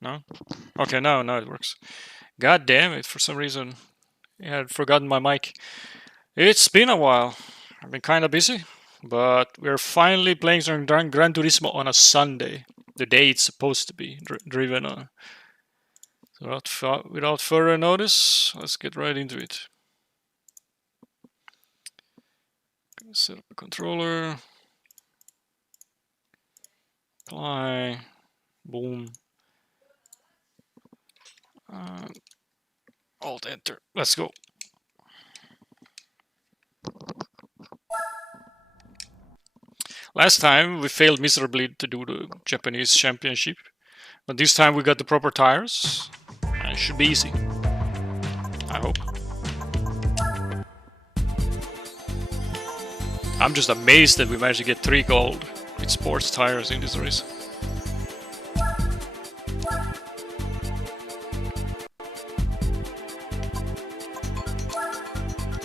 No? Okay, now it works. God damn it, for some reason I had forgotten my mic. It's been a while. I've been kind of busy, but we're finally playing some Gran Turismo on a Sunday, the day it's supposed to be driven on. So without further notice, let's get right into it. Set up a controller. Apply. Boom. Alt enter. Let's go. Last time we failed miserably to do the Japanese championship, but this time we got the proper tires, and it should be easy. I hope. I'm just amazed that we managed to get 3 gold with sports tires in this race.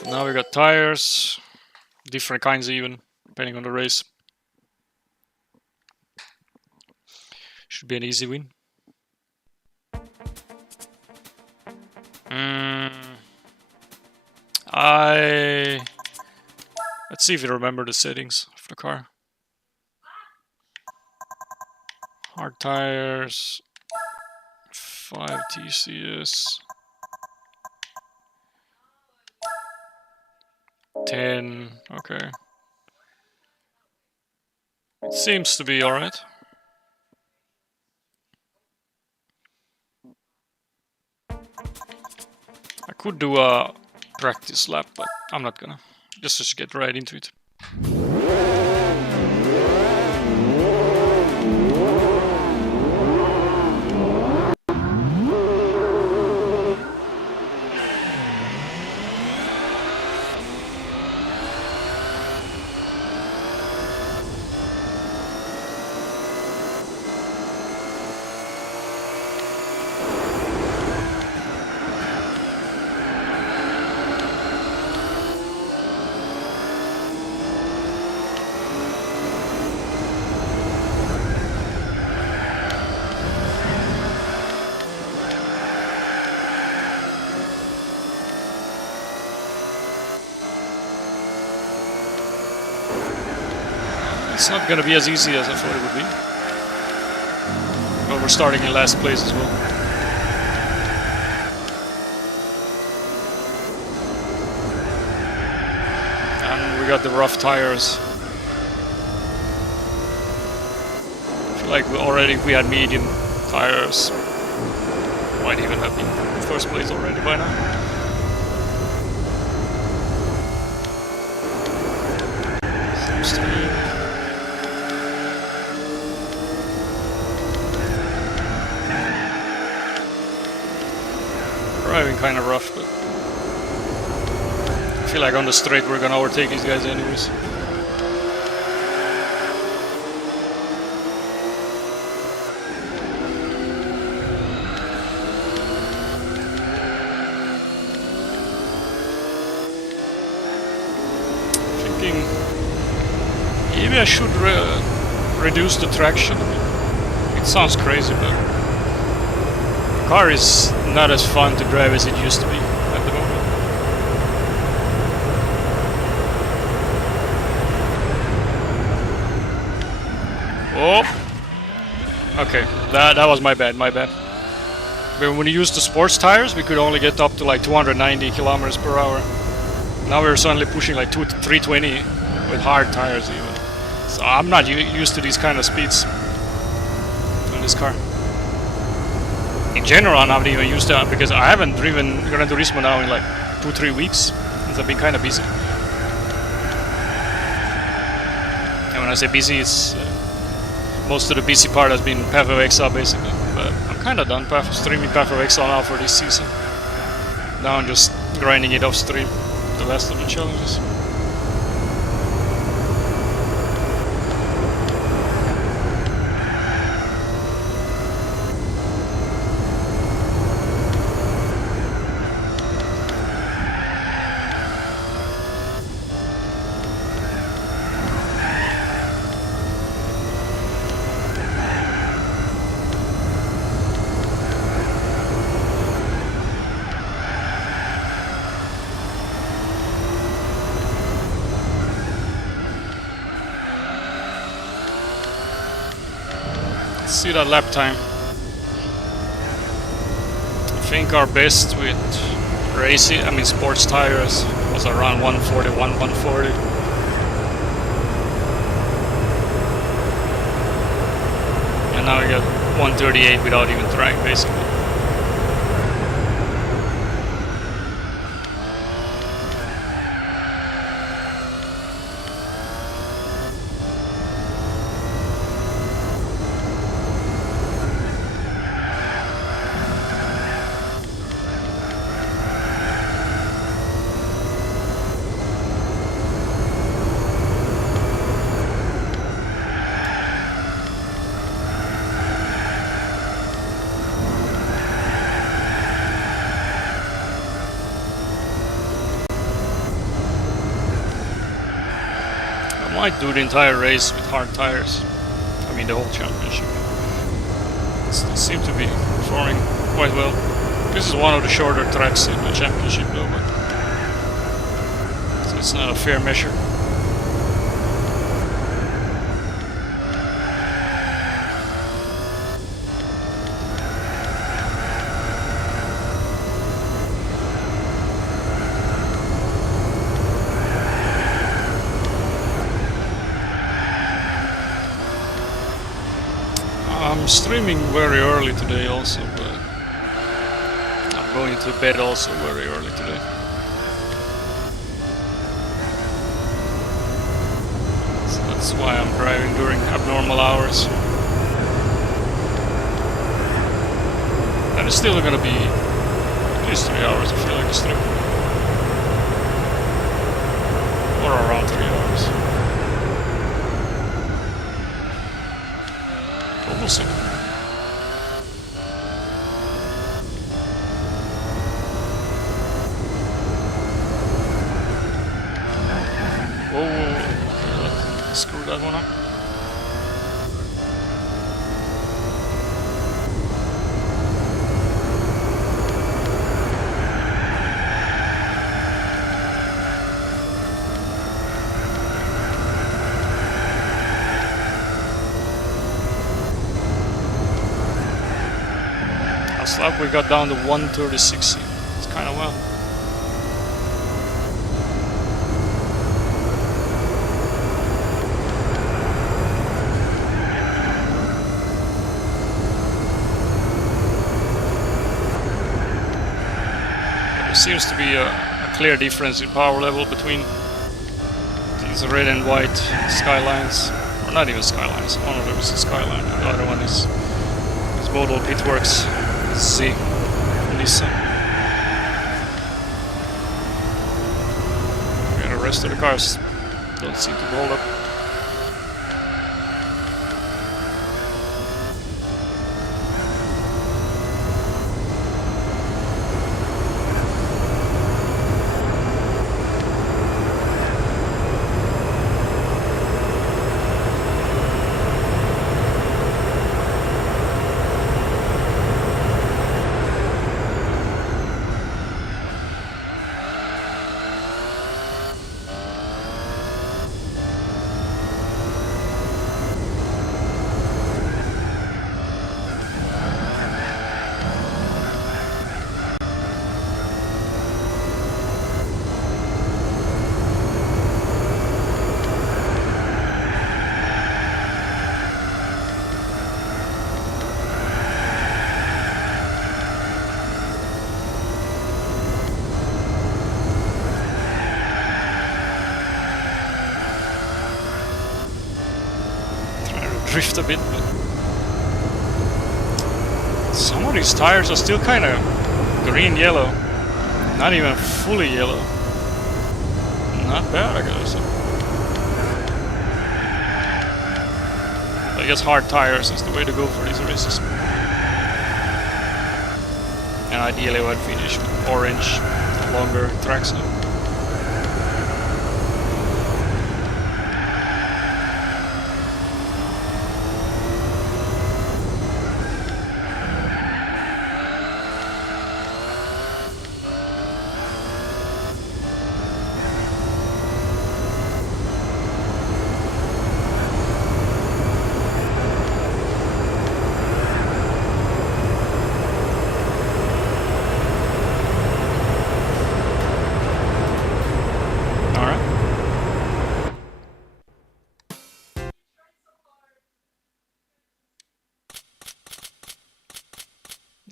Now we got tires, different kinds even, depending on the race. Should be an easy win. Let's see if you remember the settings of the car. Hard tires, 5 TCS, 10, okay. It seems to be alright. I could do a practice lap, but I'm not gonna. Just get right into it. It's not gonna be as easy as I thought it would be. But we're starting in last place as well. And we got the rough tires. I feel like if we had medium tires, might even have been first place already by now. Seems to be. Driving kind of rough, but I feel like on the straight we're gonna overtake these guys anyways. Thinking maybe I should reduce the traction. It sounds crazy, but the car is not as fun to drive as it used to be at the moment. Oh! Okay, that was my bad. But when we used the sports tires, we could only get up to like 290 kilometers per hour. Now we're suddenly pushing like 320 with hard tires even. So I'm not used to these kind of speeds on this car. In general, I'm not even used to it because I haven't driven Gran Turismo now in like 2-3 weeks since I've been kind of busy. And when I say busy, it's most of the busy part has been Path of Exile basically. But I'm kind of done streaming Path of Exile now for this season. Now I'm just grinding it off stream, the rest of the challenges. Let's see that lap time. I think our best with sports tires was around 141, 140. And now we got 138 without even trying, basically. I might do the entire race with hard tires. I mean the whole championship. They seem to be performing quite well. This is one of the shorter tracks in the championship though, but so it's not a fair measure. I'm streaming very early today also, but I'm going to bed also very early today. So that's why I'm driving during abnormal hours. And it's still gonna be at least 3 hours, I feel like it's 3. Or around 3 hours. We'll see. Whoa, screw that one up. Lap we got down to 136. It's kind of well. There seems to be a clear difference in power level between these red and white skylines, or not even skylines. One of them is a skyline, and the other one is Model Pitworks. Let's see. Nissan. Yeah, the rest of the cars don't seem to hold up. Drift a bit, but some of these tires are still kind of green-yellow, not even fully yellow. Not bad, I gotta say. I guess hard tires is the way to go for these races. And ideally I would finish with orange, longer tracks now.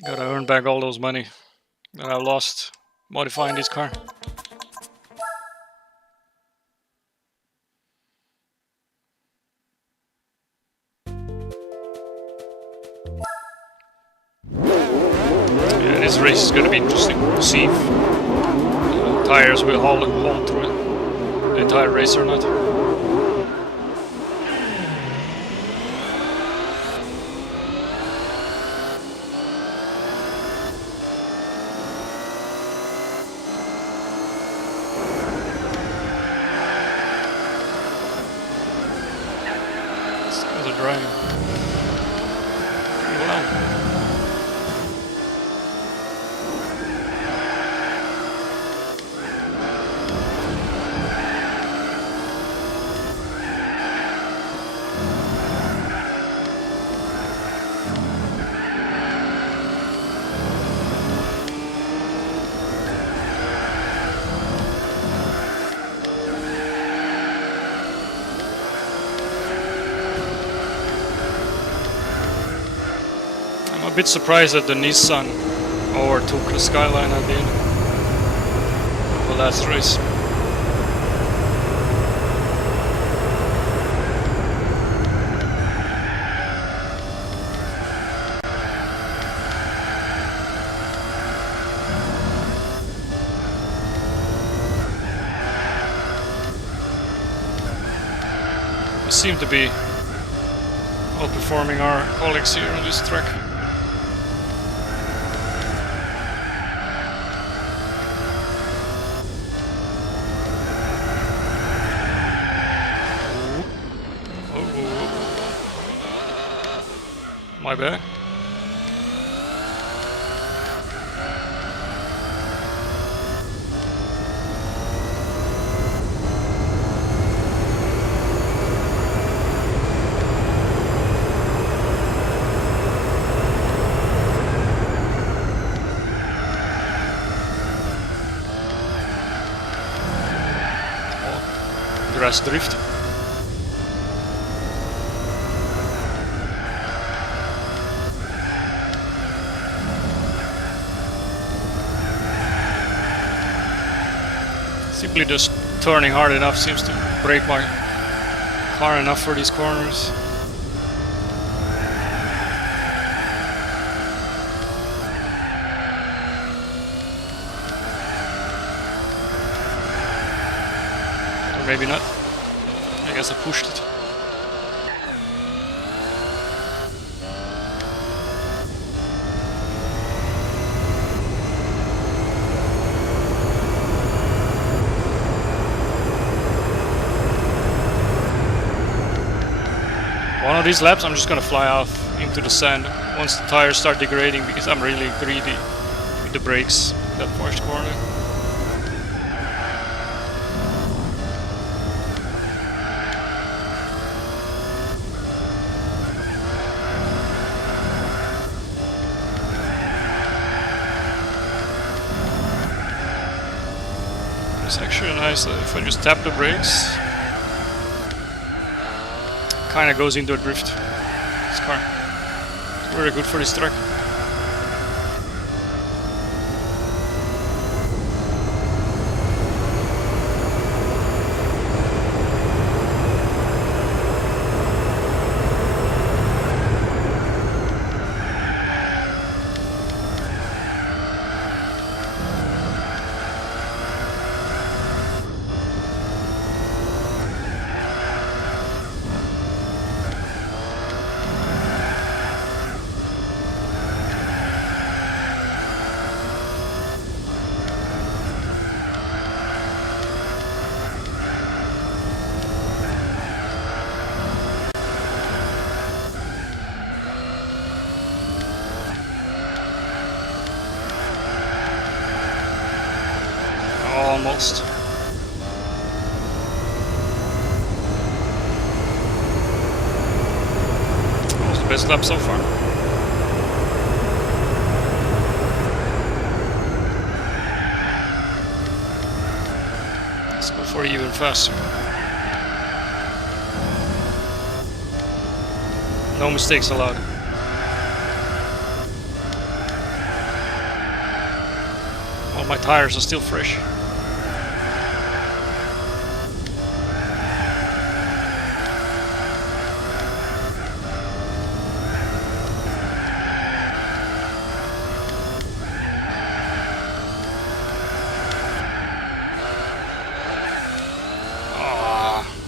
Gotta earn back all those money that I lost modifying this car. Yeah, this race is gonna be interesting to see if tires will hold through the entire race or not. Driving pretty well. I'm a bit surprised that the Nissan overtook the Skyline at the end of the last race. We seem to be outperforming our colleagues here on this track. My bad. Grass drift. Simply just turning hard enough seems to break my car enough for these corners. Or maybe not. I guess I pushed it. One of these laps I'm just gonna fly off into the sand once the tires start degrading, because I'm really greedy with the brakes that first corner. It's actually nice if I just tap the brakes. Kinda goes into a drift. This car. It's very good for this track. Almost. That was the best lap so far. Let's go for even faster. No mistakes allowed. my tires are still fresh.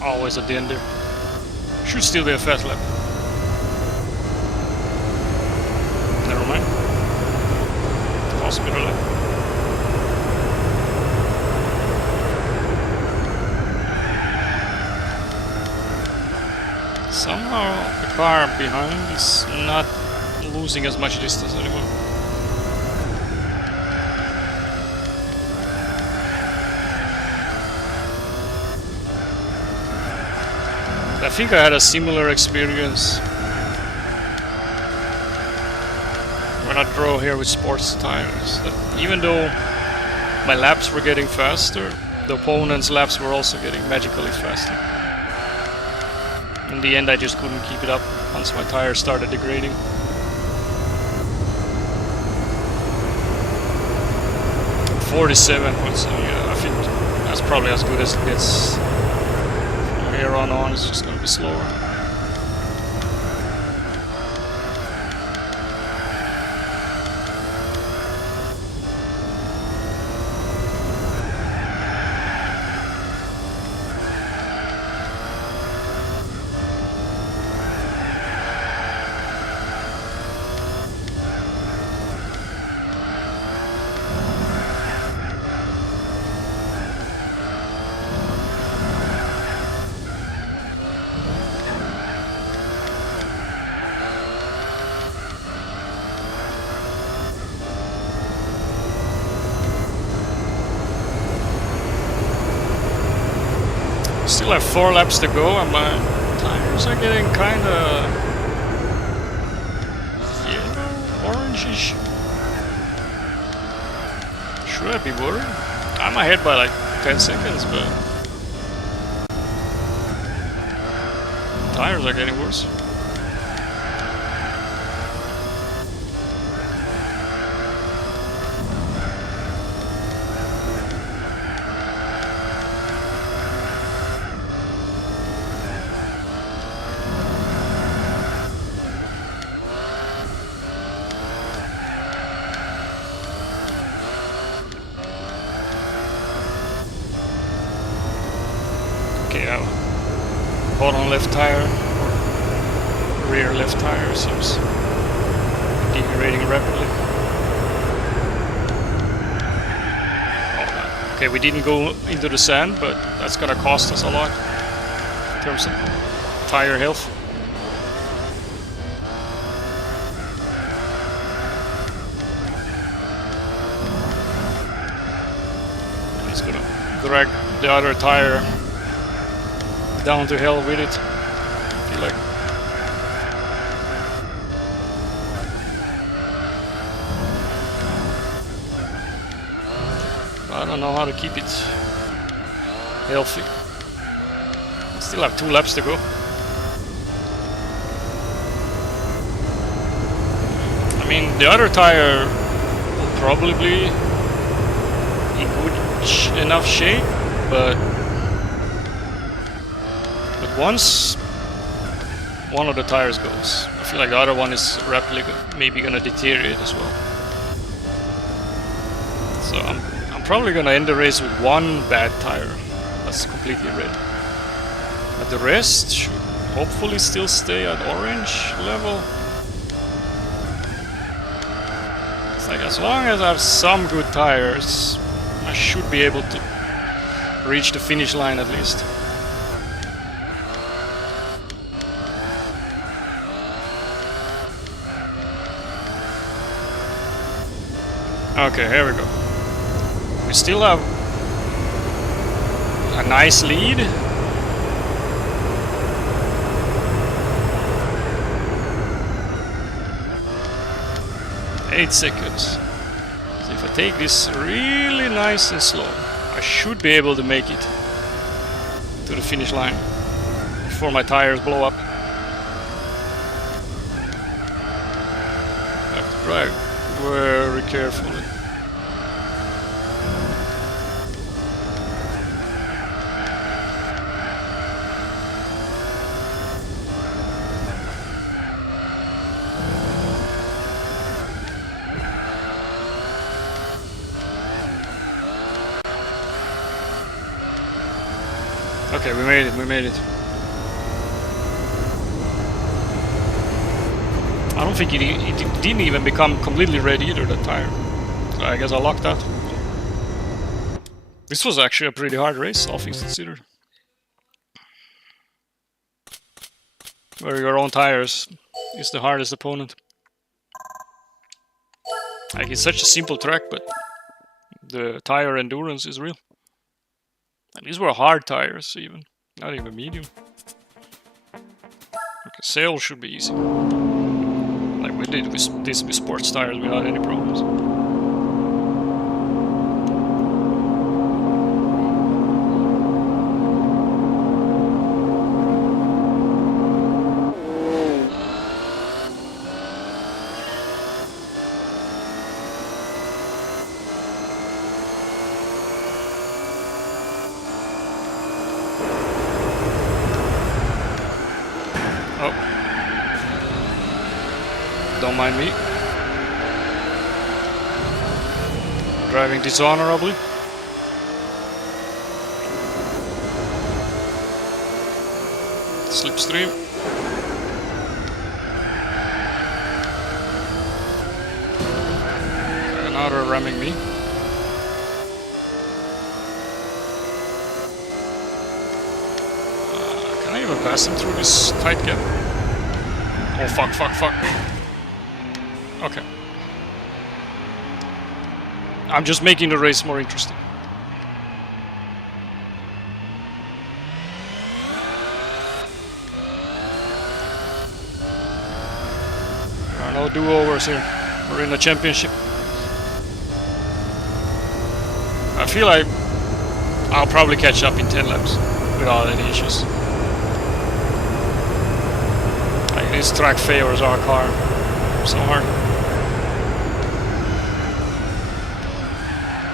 Always at the end there. Should still be a fast lap. Never mind. Hospital lap. Somehow the car behind is not losing as much distance anymore. I think I had a similar experience when I drove here with sports tires. That even though my laps were getting faster, the opponent's laps were also getting magically faster. In the end, I just couldn't keep it up once my tires started degrading. .47 points. Yeah, I think that's probably as good as it gets. From here on, it's just going to be slower. Still have 4 laps to go and my tires are getting kinda yellow, orangish. Should I be worried? I'm ahead by like 10 seconds, but tires are getting worse. Bottom left tire, rear left tire seems degrading rapidly. Oh, okay, we didn't go into the sand, but that's gonna cost us a lot in terms of tire health. It's gonna drag the other tire down to hell with it, I feel like. I don't know how to keep it healthy. Still have 2 laps to go. I mean, the other tire will probably be in good enough shape, but once one of the tires goes, I feel like the other one is rapidly maybe gonna deteriorate as well. So I'm probably gonna end the race with 1 bad tire that's completely red. But the rest should hopefully still stay at orange level. It's like as long as I have some good tires, I should be able to reach the finish line at least. Okay, here we go. We still have a nice lead. Eight seconds. So if I take this really nice and slow, I should be able to make it to the finish line before my tires blow up. I have to drive very carefully. Okay, we made it, we made it. I don't think it didn't even become completely red either, that tire. So I guess I lucked out. This was actually a pretty hard race, all things considered. Where your own tires is the hardest opponent. Like, it's such a simple track, but the tire endurance is real. And these were hard tires, even. Not even medium. Okay, sail should be easy. Like we did with this with sports tires without any problems. Don't mind me. Driving dishonorably. Slipstream. Another ramming me. Can I even pass him through this tight gap? Oh fuck, fuck, fuck. Okay. I'm just making the race more interesting. There are no do-overs here. We're in a championship. I feel like I'll probably catch up in 10 laps without any issues. Like, this track favors our car so hard.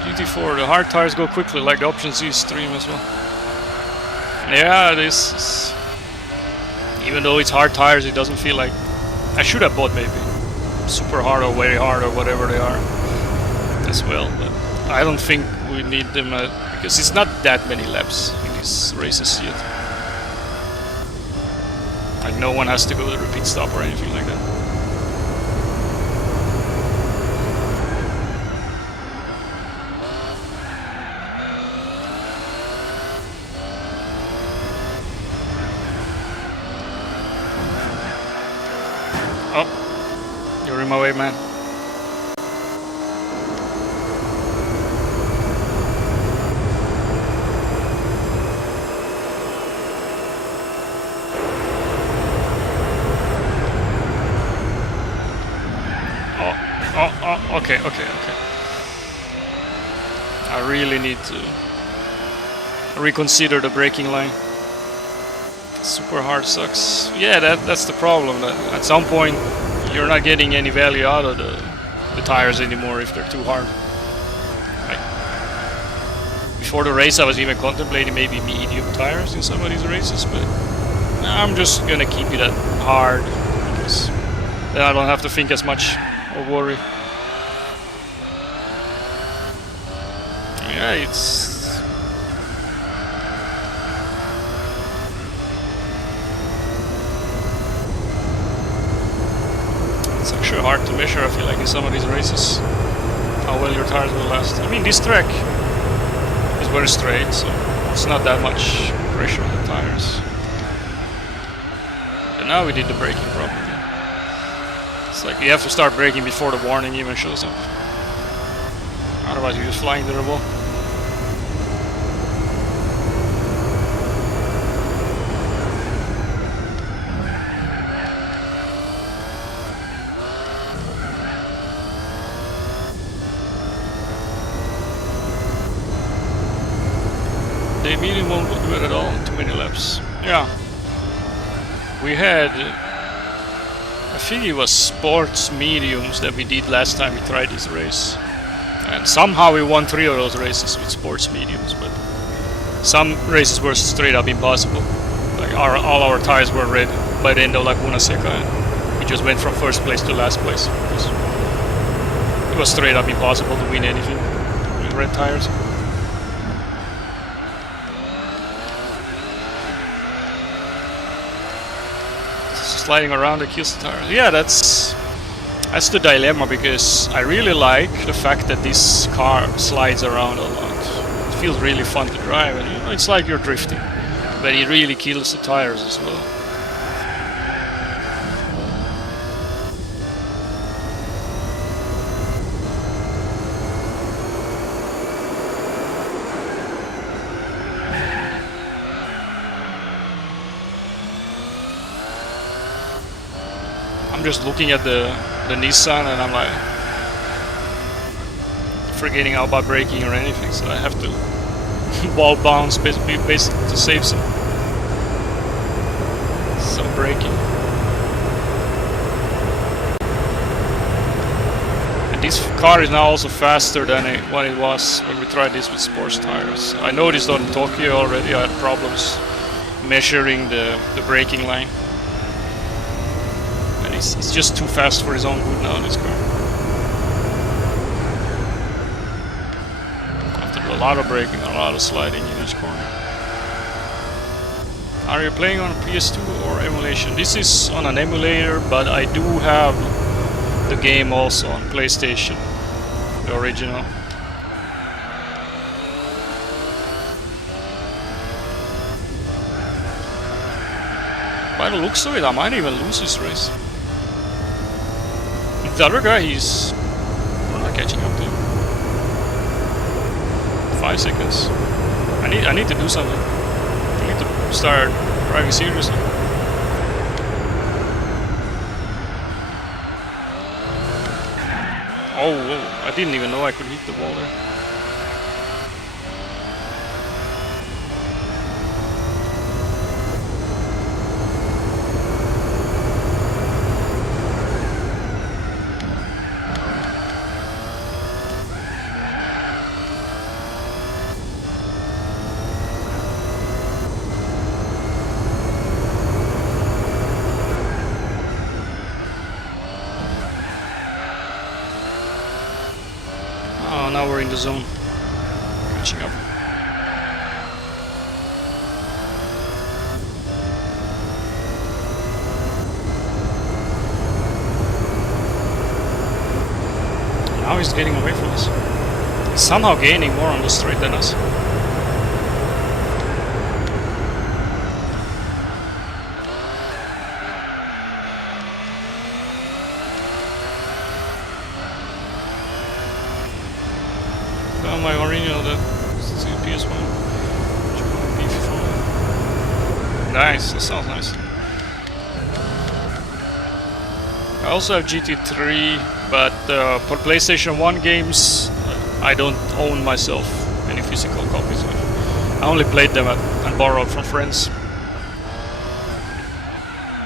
GT4, the hard tires go quickly, like the Option Z stream as well. Yeah, this is, even though it's hard tires, it doesn't feel like... I should have bought maybe super hard or very hard or whatever they are as well, but I don't think we need them because it's not that many laps in these races yet. Like, no one has to go to the pit stop or anything like that. Oh, you're in my way, man. Okay. I really need to reconsider the braking line. Super hard sucks. Yeah, that's the problem. That at some point you're not getting any value out of the tires anymore if they're too hard. Like, before the race I was even contemplating maybe medium tires in some of these races, but I'm just gonna keep it at hard because then I don't have to think as much or worry. Yeah, it's actually hard to measure, I feel like, in some of these races how well your tires will last. I mean, this track is very straight, so it's not that much pressure on the tires. But now we did the braking properly. It's like you have to start braking before the warning even shows up. Otherwise you just fly into the wall. The medium won't do it at all, too many laps. Yeah. We had, I think it was sports mediums that we did last time we tried this race. And somehow we won 3 of those races with sports mediums, but some races were straight up impossible. Like all our tires were red by the end of Laguna Seca, and we just went from first place to last place. It was straight up impossible to win anything with red tires. sliding around that kills the tire. Yeah, that's the dilemma, because I really like the fact that this car slides around a lot. It feels really fun to drive, and you know, it's like you're drifting, but it really kills the tires as well. I'm just looking at the Nissan and I'm like forgetting about braking or anything, so I have to wall bounce basically to save some braking. And this car is now also faster than what it was when we tried this with sports tires. I noticed on Tokyo already I had problems measuring the braking line. It's just too fast for his own good now, this car. I have to do a lot of braking, a lot of sliding in each corner. Are you playing on PS2 or emulation? This is on an emulator, but I do have the game also on PlayStation, the original. By the looks of it, I might even lose this race. The other guy, he's not catching up to him. 5 seconds. I need to do something. I need to start driving seriously. Oh, whoa. I didn't even know I could hit the wall there. Oh, now we're in the zone. Catching up. Now he's getting away from us. He's somehow gaining more on the straight than us. My original, the PS1. Nice, that sounds nice. I also have GT3, but for PlayStation 1 games, I don't own myself any physical copies of it. I only played them and borrowed from friends.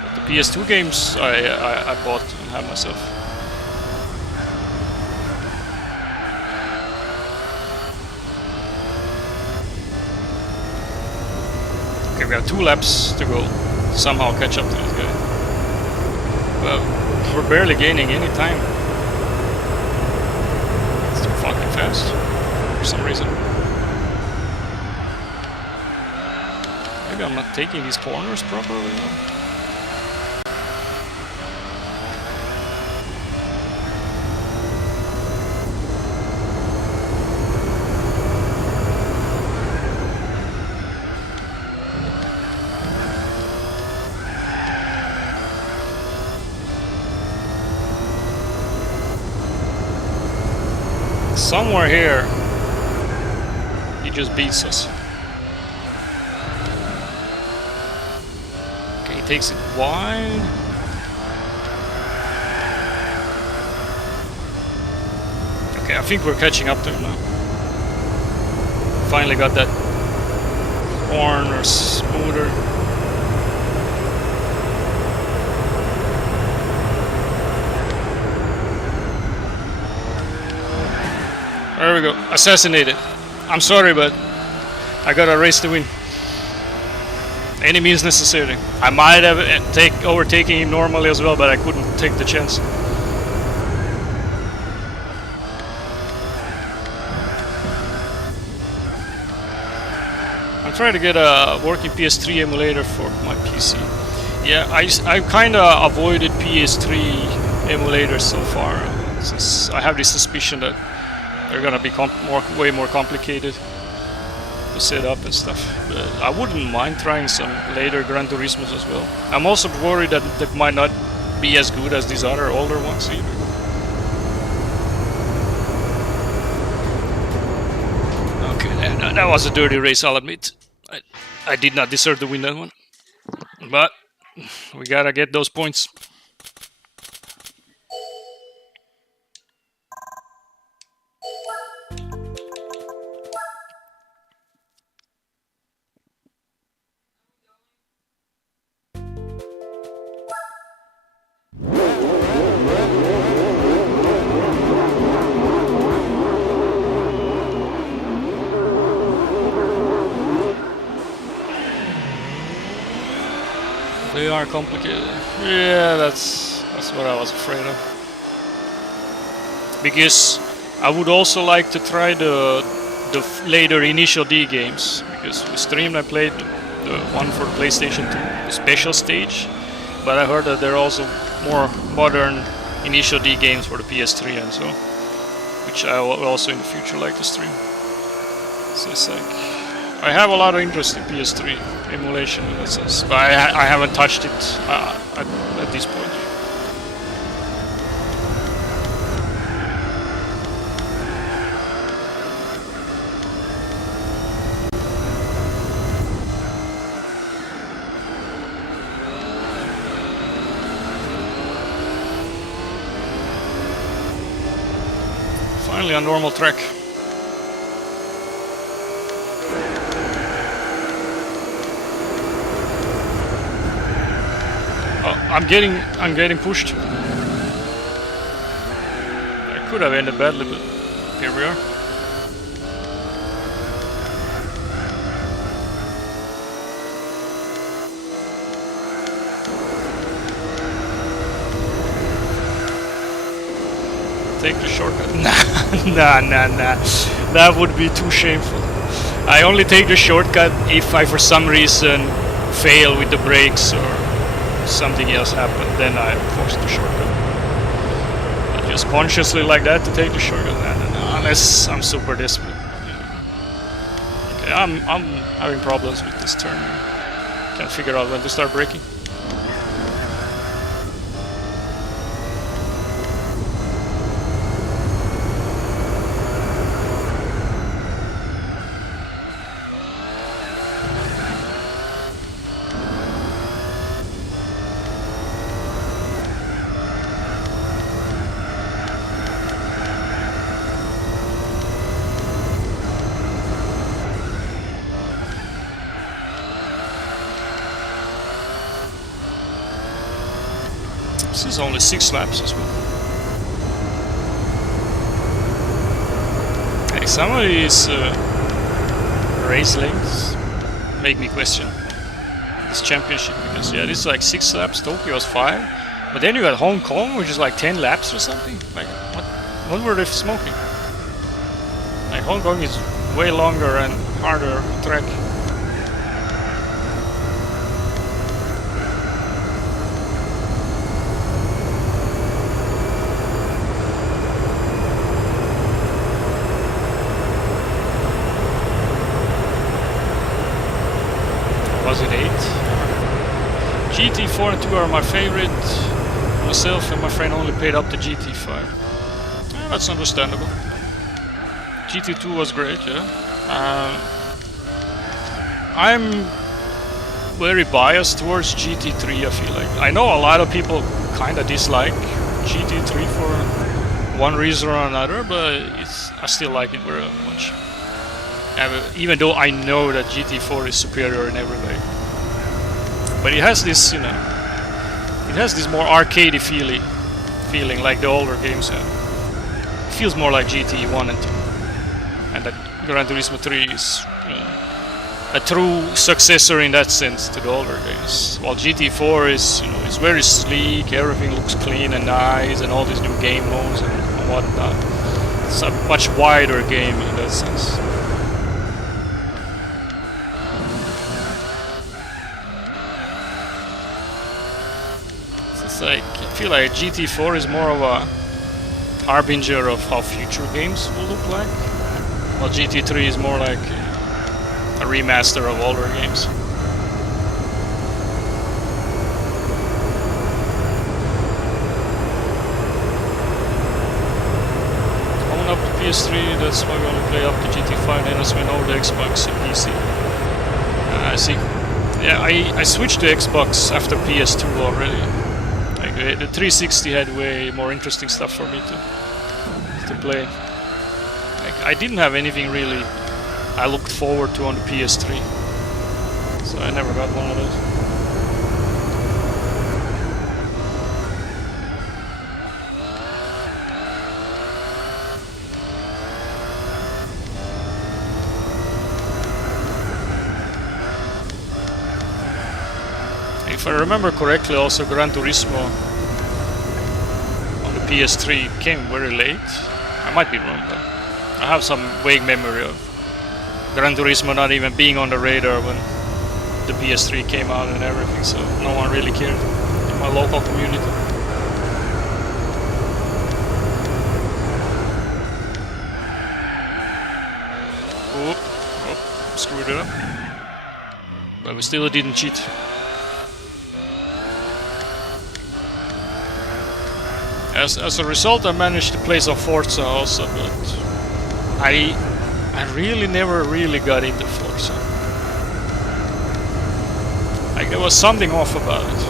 But the PS2 games I bought and have myself. We have 2 laps to go to somehow catch up to this guy. Well, we're barely gaining any time. It's too fucking fast for some reason. Maybe I'm not taking these corners properly. Somewhere here, he just beats us. Okay, he takes it wide. Okay, I think we're catching up to him now. Finally got that corner smoother. There we go. Assassinated. I'm sorry, but I got a race to win. Any means necessary. I might have overtaken him normally as well, but I couldn't take the chance. I'm trying to get a working PS3 emulator for my PC. Yeah, I kind of avoided PS3 emulators so far, since I have this suspicion that they're gonna be way more complicated to set up and stuff. But I wouldn't mind trying some later Gran Turismos as well. I'm also worried that they might not be as good as these other older ones either. Okay, that was a dirty race, I'll admit. I did not deserve to win that one. But we gotta get those points. They are complicated. Yeah, that's what I was afraid of. Because I would also like to try the later Initial D games, because we streamed. I played the one for the PlayStation 2, the special stage, but I heard that there are also more modern Initial D games for the PS3 and so, which I will also in the future like to stream. So it's like I have a lot of interest in PS3 emulation in that sense, but I haven't touched it at this point. Finally, a normal track. Oh, I'm getting pushed. I could have ended badly, but here we are. Take the shortcut. Nah. That would be too shameful. I only take the shortcut if I for some reason fail with the brakes or something else happen, then I'm forced to shortcut. But just consciously like that to take the shortcut, no, unless I'm super desperate. Okay, I'm having problems with this turn. Can't figure out when to start braking. This is only 6 laps as well. Hey, some of these race lengths make me question this championship, because yeah, this is like 6 laps, Tokyo was 5, but then you got Hong Kong, which is like 10 laps or something. Like, what were they smoking? Like, Hong Kong is way longer and harder track. Was it 8? GT4 and 2 are my favorite. Myself and my friend only paid up to GT5. Yeah, that's understandable. GT2 was great, yeah. I'm very biased towards GT3, I feel like. I know a lot of people kind of dislike GT3 for one reason or another, but I still like it very much. Even though I know that GT4 is superior in every way. But it has this, it has this more arcadey feeling like the older games have. It feels more like GT1 and 2. And that Gran Turismo 3 is a true successor in that sense to the older games. While GT4 is, it's very sleek, everything looks clean and nice, and all these new game modes and whatnot. It's a much wider game in that sense. It's like, I feel like GT4 is more of a harbinger of how future games will look like, while GT3 is more like a remaster of older games. Own up to PS3, that's why we only play up to GT5, then as we know the Xbox and PC. I see. Yeah, I switched to Xbox after PS2 already. Like, the 360 had way more interesting stuff for me to play. Like, I didn't have anything really I looked forward to on the PS3, so I never got one of those. If I remember correctly, also Gran Turismo on the PS3 came very late. I might be wrong, but I have some vague memory of Gran Turismo not even being on the radar when the PS3 came out and everything, so no one really cared in my local community. Oh, screwed it up. But we still didn't cheat. As a result, I managed to play some Forza also, but I really never really got into Forza. Like, there was something off about it.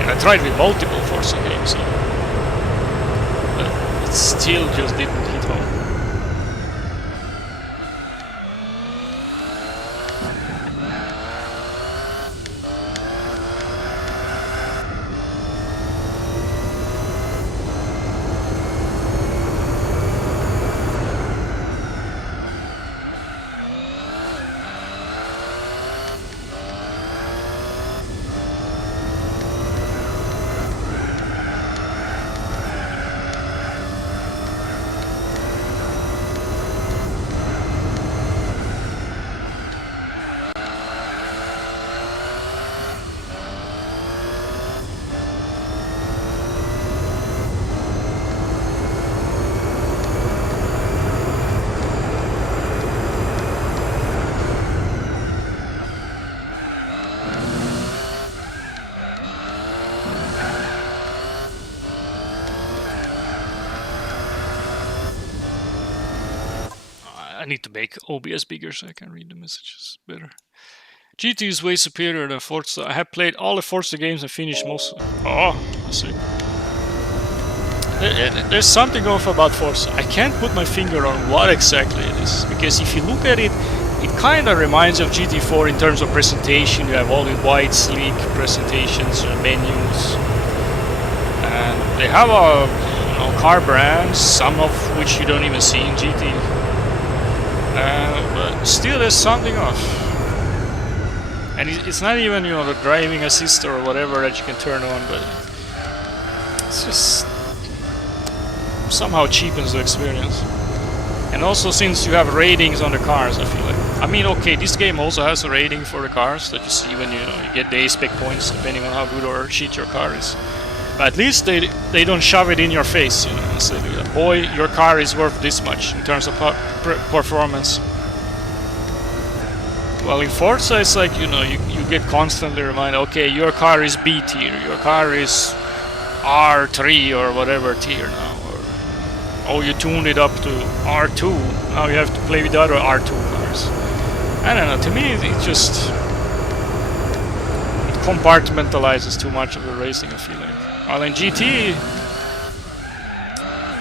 And I tried with multiple Forza games, but it still just didn't hit home. I need to make OBS bigger so I can read the messages better. GT is way superior than Forza. I have played all the Forza games and finished most of them. Oh, I see. There's something off about Forza. I can't put my finger on what exactly it is, because if you look at it, it kind of reminds of GT4 in terms of presentation. You have all the white, sleek presentations, menus, and they have a car brands, some of which you don't even see in GT. But still, there's something off, and it's not even the driving assist or whatever that you can turn on, but it's just somehow cheapens the experience. And also, since you have ratings on the cars, I feel like, I mean, okay, this game also has a rating for the cars that you see when you get the A-spec points depending on how good or shit your car is. But at least they don't shove it in your face, and say, boy, your car is worth this much in terms of performance. Well, in Forza, it's like, you get constantly reminded, okay, your car is B tier, your car is R3 or whatever tier now, or oh, you tuned it up to R2, now you have to play with the other R2 cars. I don't know, to me it just compartmentalizes too much of the racing, I feel like. While in GT,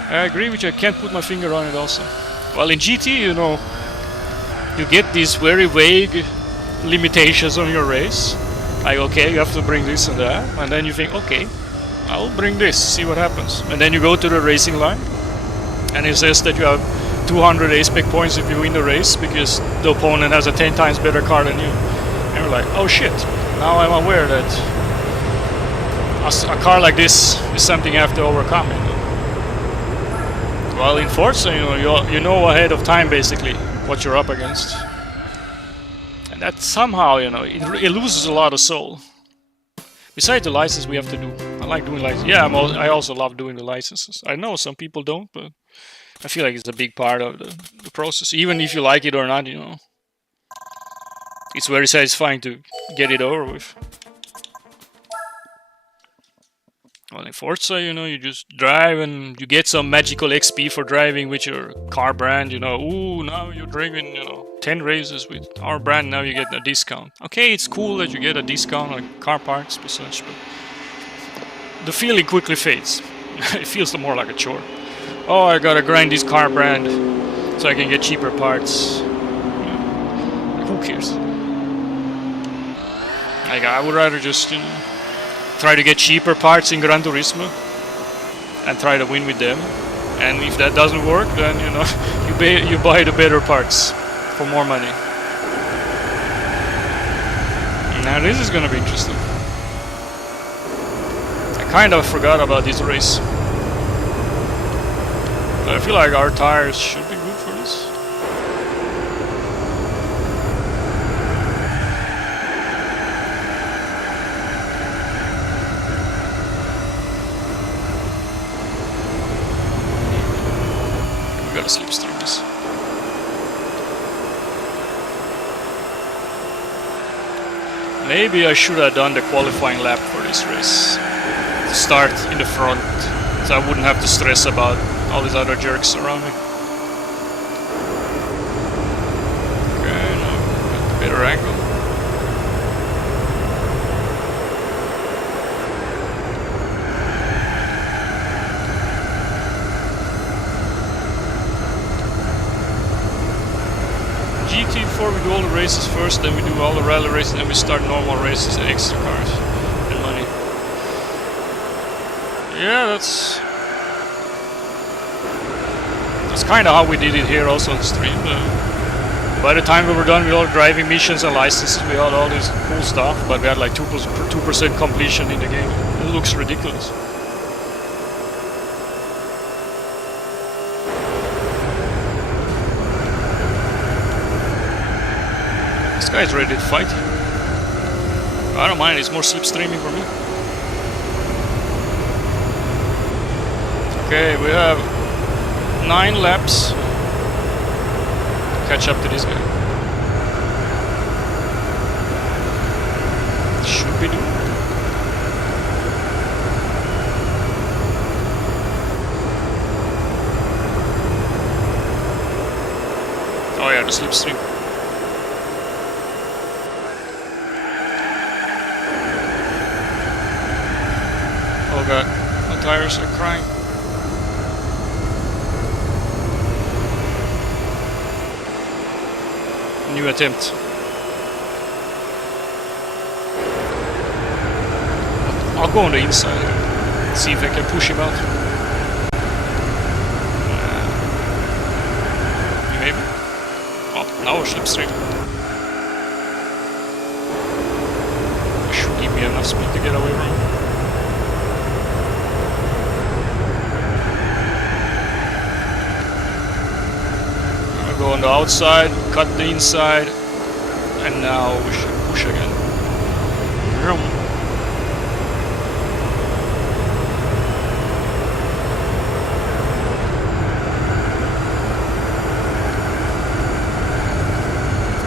I agree with you, I can't put my finger on it also. Well, in GT, you get these very vague limitations on your race. Like, okay, you have to bring this and that, and then you think, okay, I'll bring this, see what happens. And then you go to the racing line, and it says that you have 200 A-spec points if you win the race, because the opponent has a 10 times better car than you. And you're like, oh shit, now I'm aware that a car like this is something I have to overcome. Well, in Forza, you know ahead of time basically what you're up against, and that somehow it loses a lot of soul. Besides the license we have to do, I like doing licenses. Yeah, I also love doing the licenses. I know some people don't, but I feel like it's a big part of the process. Even if you like it or not, it's very satisfying to get it over with. Well, in Forza, you just drive and you get some magical XP for driving with your car brand. Ooh, now you're driving, 10 races with our brand. Now you get a discount. Okay, it's cool that you get a discount on car parts and such, but the feeling quickly fades. It feels more like a chore. Oh, I gotta grind this car brand so I can get cheaper parts. Who cares? Like, I would rather just, try to get cheaper parts in Gran Turismo and try to win with them. And if that doesn't work, then you buy the better parts for more money. Now this is gonna be interesting. I kind of forgot about this race, but I feel like our tires should be good for this. Slipstream this. Maybe I should have done the qualifying lap for this race to start in the front, so I wouldn't have to stress about all these other jerks around me. Okay, now got a better angle. GT4 we do all the races first, then we do all the rally races, then we start normal races and extra cars and money. Yeah, that's kind of how we did it here also on the stream. By the time we were done with all driving missions and licenses, we had all this cool stuff, but we had like 2% completion in the game. It looks ridiculous. This guy's ready to fight. I don't mind, it's more slipstreaming for me. Okay, we have 9 laps to catch up to this guy. Should be doing. Oh yeah, the slipstream. Oh god, my tires are crying. New attempt. I'll go on the inside and see if I can push him out. Maybe. Oh, now we're slipstream. Should give me enough speed to get away from him. Go on the outside, cut the inside, and now we should push again.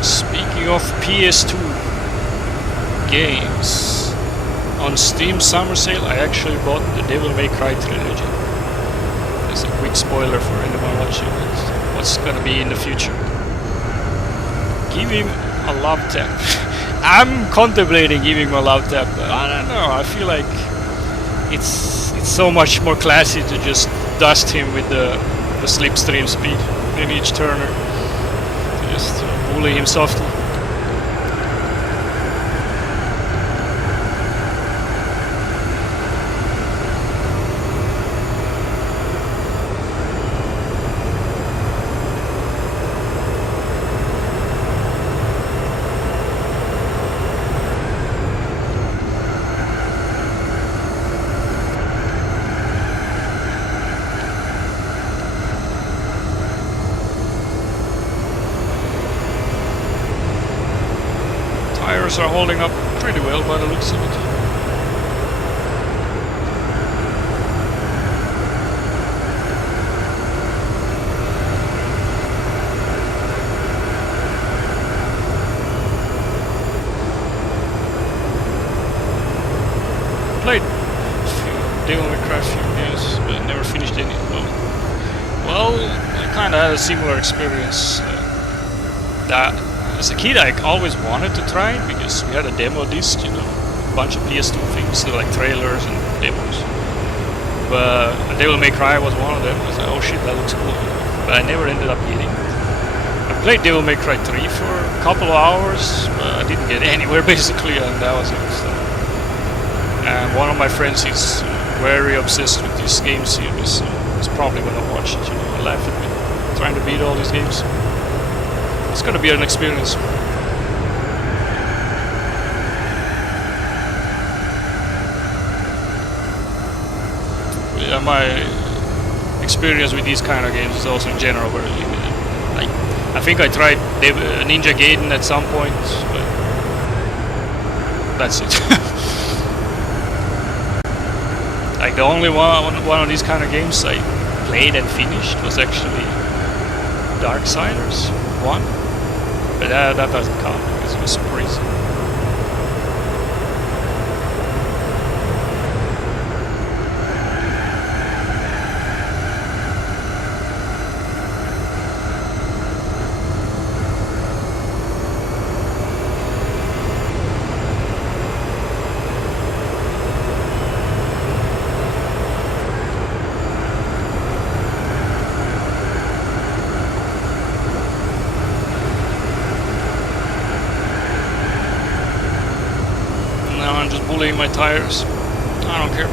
Speaking of PS2 games, on Steam Summer Sale I actually bought the Devil May Cry trilogy. There's a quick spoiler for anyone watching it. What's gonna be in the future. Give him a love tap. I'm contemplating giving him a love tap, but I don't know, I feel like it's so much more classy to just dust him with the slipstream speed in each turner. To just bully him softly. tires are holding up pretty well by the looks of it. Played Devil May Cry few games, but never finished any of them. Well, I kind of had a similar experience. That as a kid, I always wanted to try it because we had a demo disc, you know, a bunch of PS2 things, like trailers and demos. But Devil May Cry was one of them. I was like, oh shit, that looks cool. But I never ended up getting it. I played Devil May Cry 3 for a couple of hours, but I didn't get anywhere basically, and that was it. So. And one of my friends is very obsessed with this game series, so he's probably gonna watch it, you know, and laugh at me trying to beat all these games. It's gonna be an experience. Yeah, my experience with these kind of games is also in general very limited. Like, I think I tried Ninja Gaiden at some point, but that's it. Like the only one of these kind of games I played and finished was actually Darksiders 1, but that doesn't count because it was super easy. Bullying my tires. I don't care.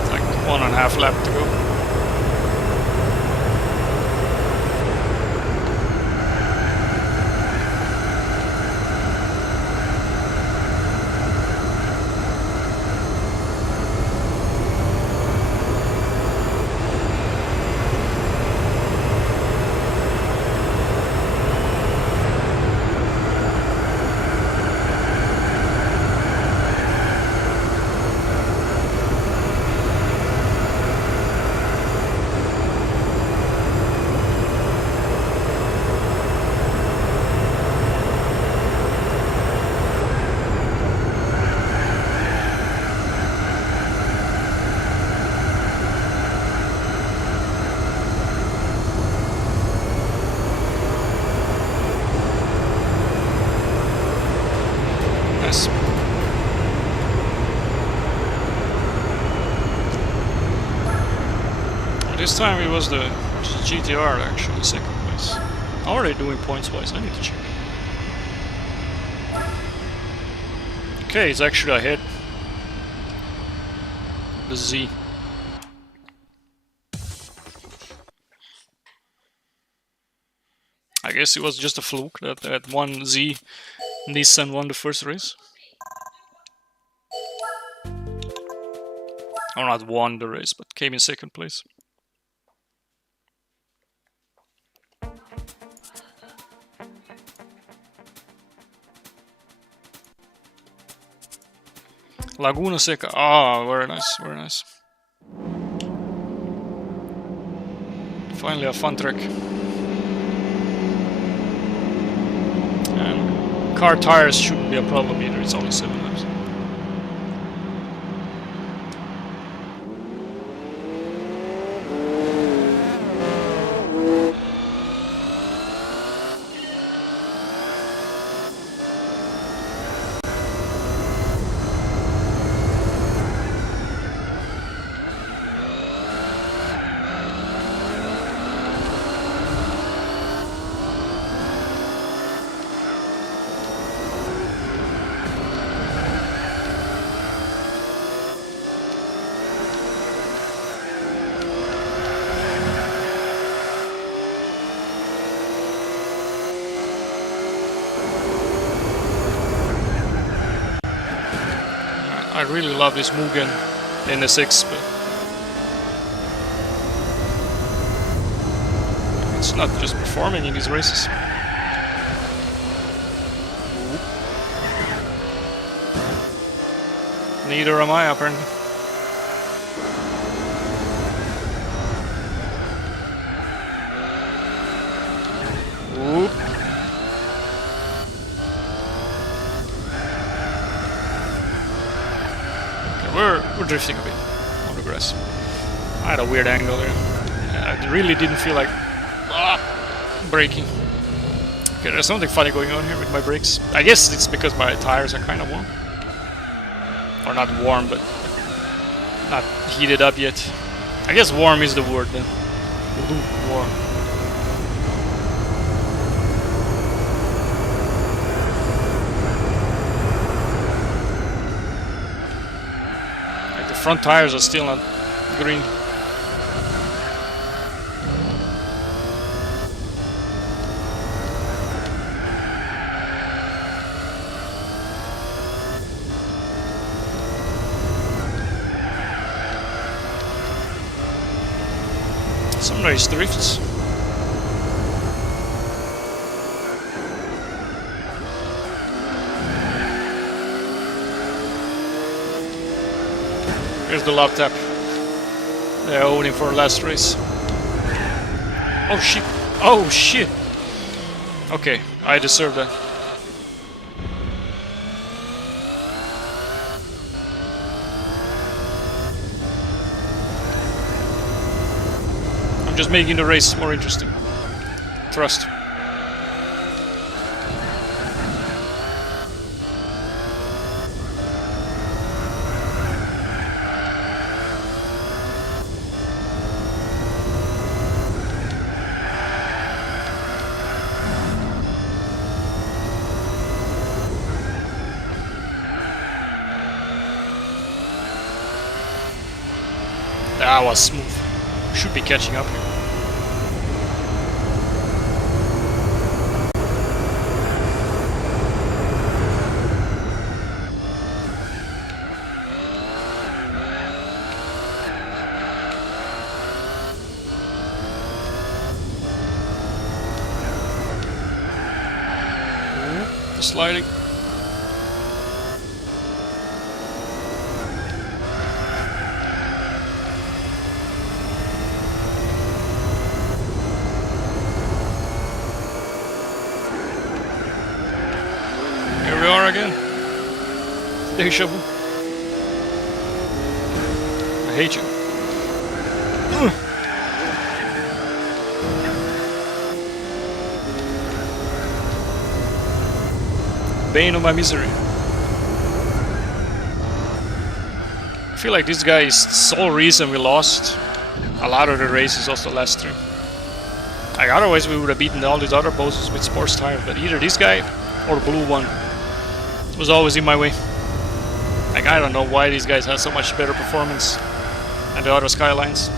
It's like 1.5 lap to go. This time it was the GTR actually, second place. How are they doing points wise? I need to check. Okay, it's actually ahead. The Z. I guess it was just a fluke that one Z Nissan won the first race. Or not won the race, but came in second place. Laguna Seca. Ah, very nice, very nice. Finally a fun track. And car tires shouldn't be a problem either, it's only 7 laps. I really love this Mugen NSX, but it's not just performing in these races. Neither am I, apparently. Ooh. Okay, we're drifting a bit on the grass. I had a weird angle there. I really didn't feel like braking. Okay, there's something funny going on here with my brakes. I guess it's because my tires are kind of warm. Or not warm, but not heated up yet. I guess warm is the word then. Warm. Like the front tires are still not green. Some nice drifts. Here's the lap tap. They're owning for last race. Oh shit! Oh shit! Okay, I deserve that. Just making the race more interesting. Trust. That was smooth. Should be catching up here. Sliding. Here we are again. Deja vu. I hate you. Bane of my misery. I feel like this guy is the sole reason we lost a lot of the races, also the last three. Like otherwise we would have beaten all these other bosses with sports tires, but either this guy or the blue one was always in my way. Like I don't know why these guys have so much better performance than the other Skylines.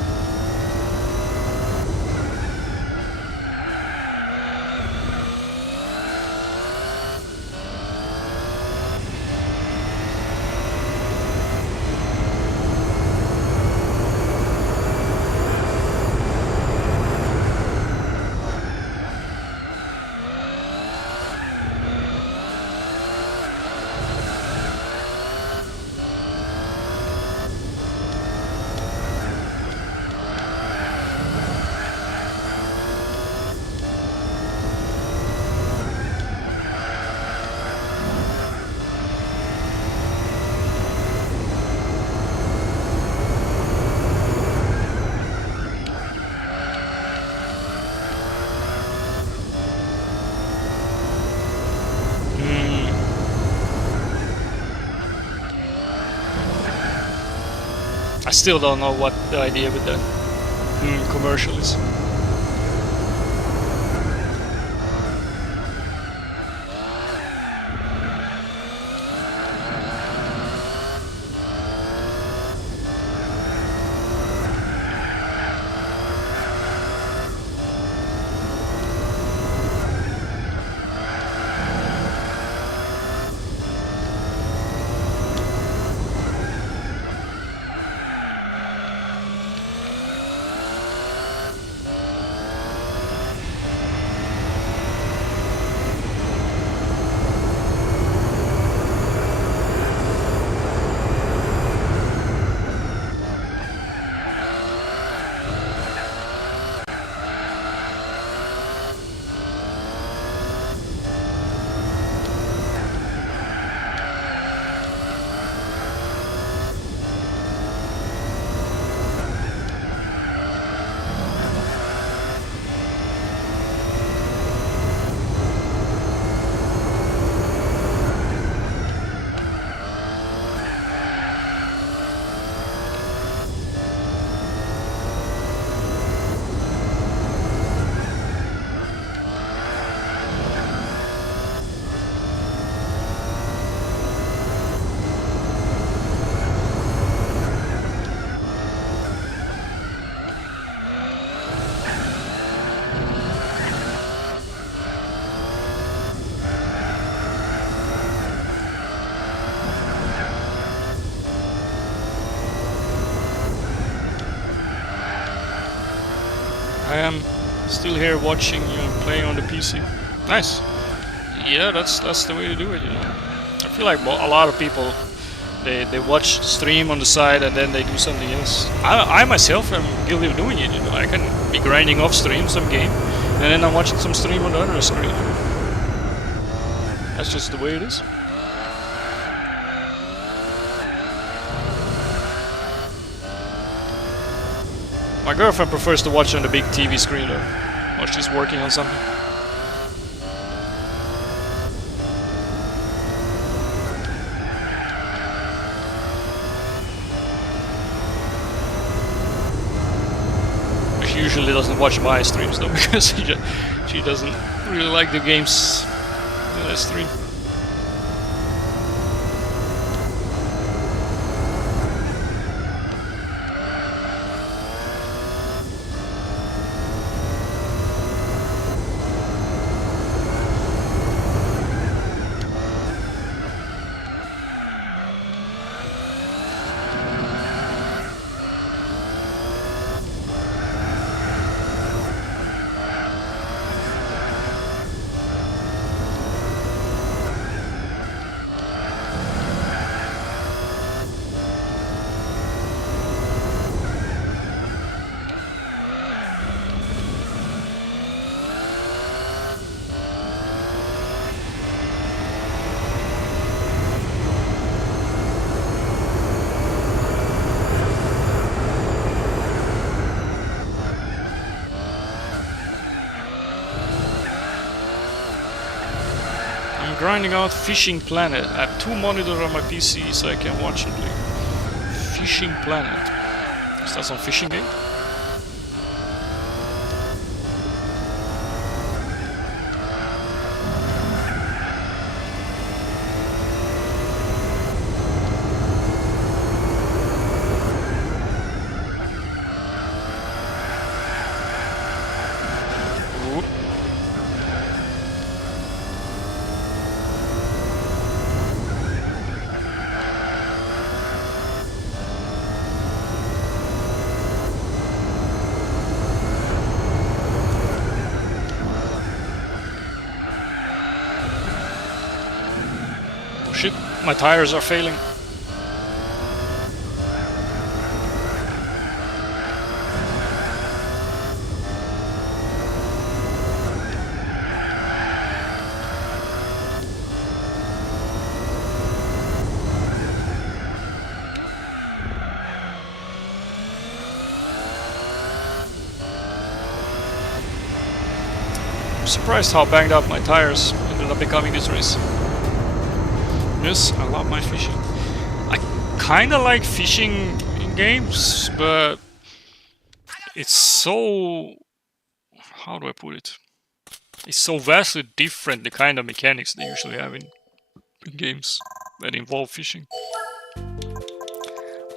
I still don't know what the idea with that commercial is. am still here watching you playing on the PC. Nice. Yeah, that's the way to do it, you know. I feel like a lot of people, they watch stream on the side and then they do something else. I myself am guilty of doing it, you know. I can be grinding off stream some game and then I'm watching some stream on the other screen. That's just the way it is. My girlfriend prefers to watch on the big TV screen though, while she's working on something. She usually doesn't watch my streams though, because she doesn't really like the games that I stream. Grinding out Fishing Planet. I have 2 monitors on my PC so I can watch and play. Fishing Planet. Is that some fishing game? Shit, my tires are failing. I'm surprised how banged up my tires ended up becoming this race. Yes, I love my fishing. I kinda like fishing in games, but it's so... how do I put it? It's so vastly different, the kind of mechanics they usually have in games that involve fishing.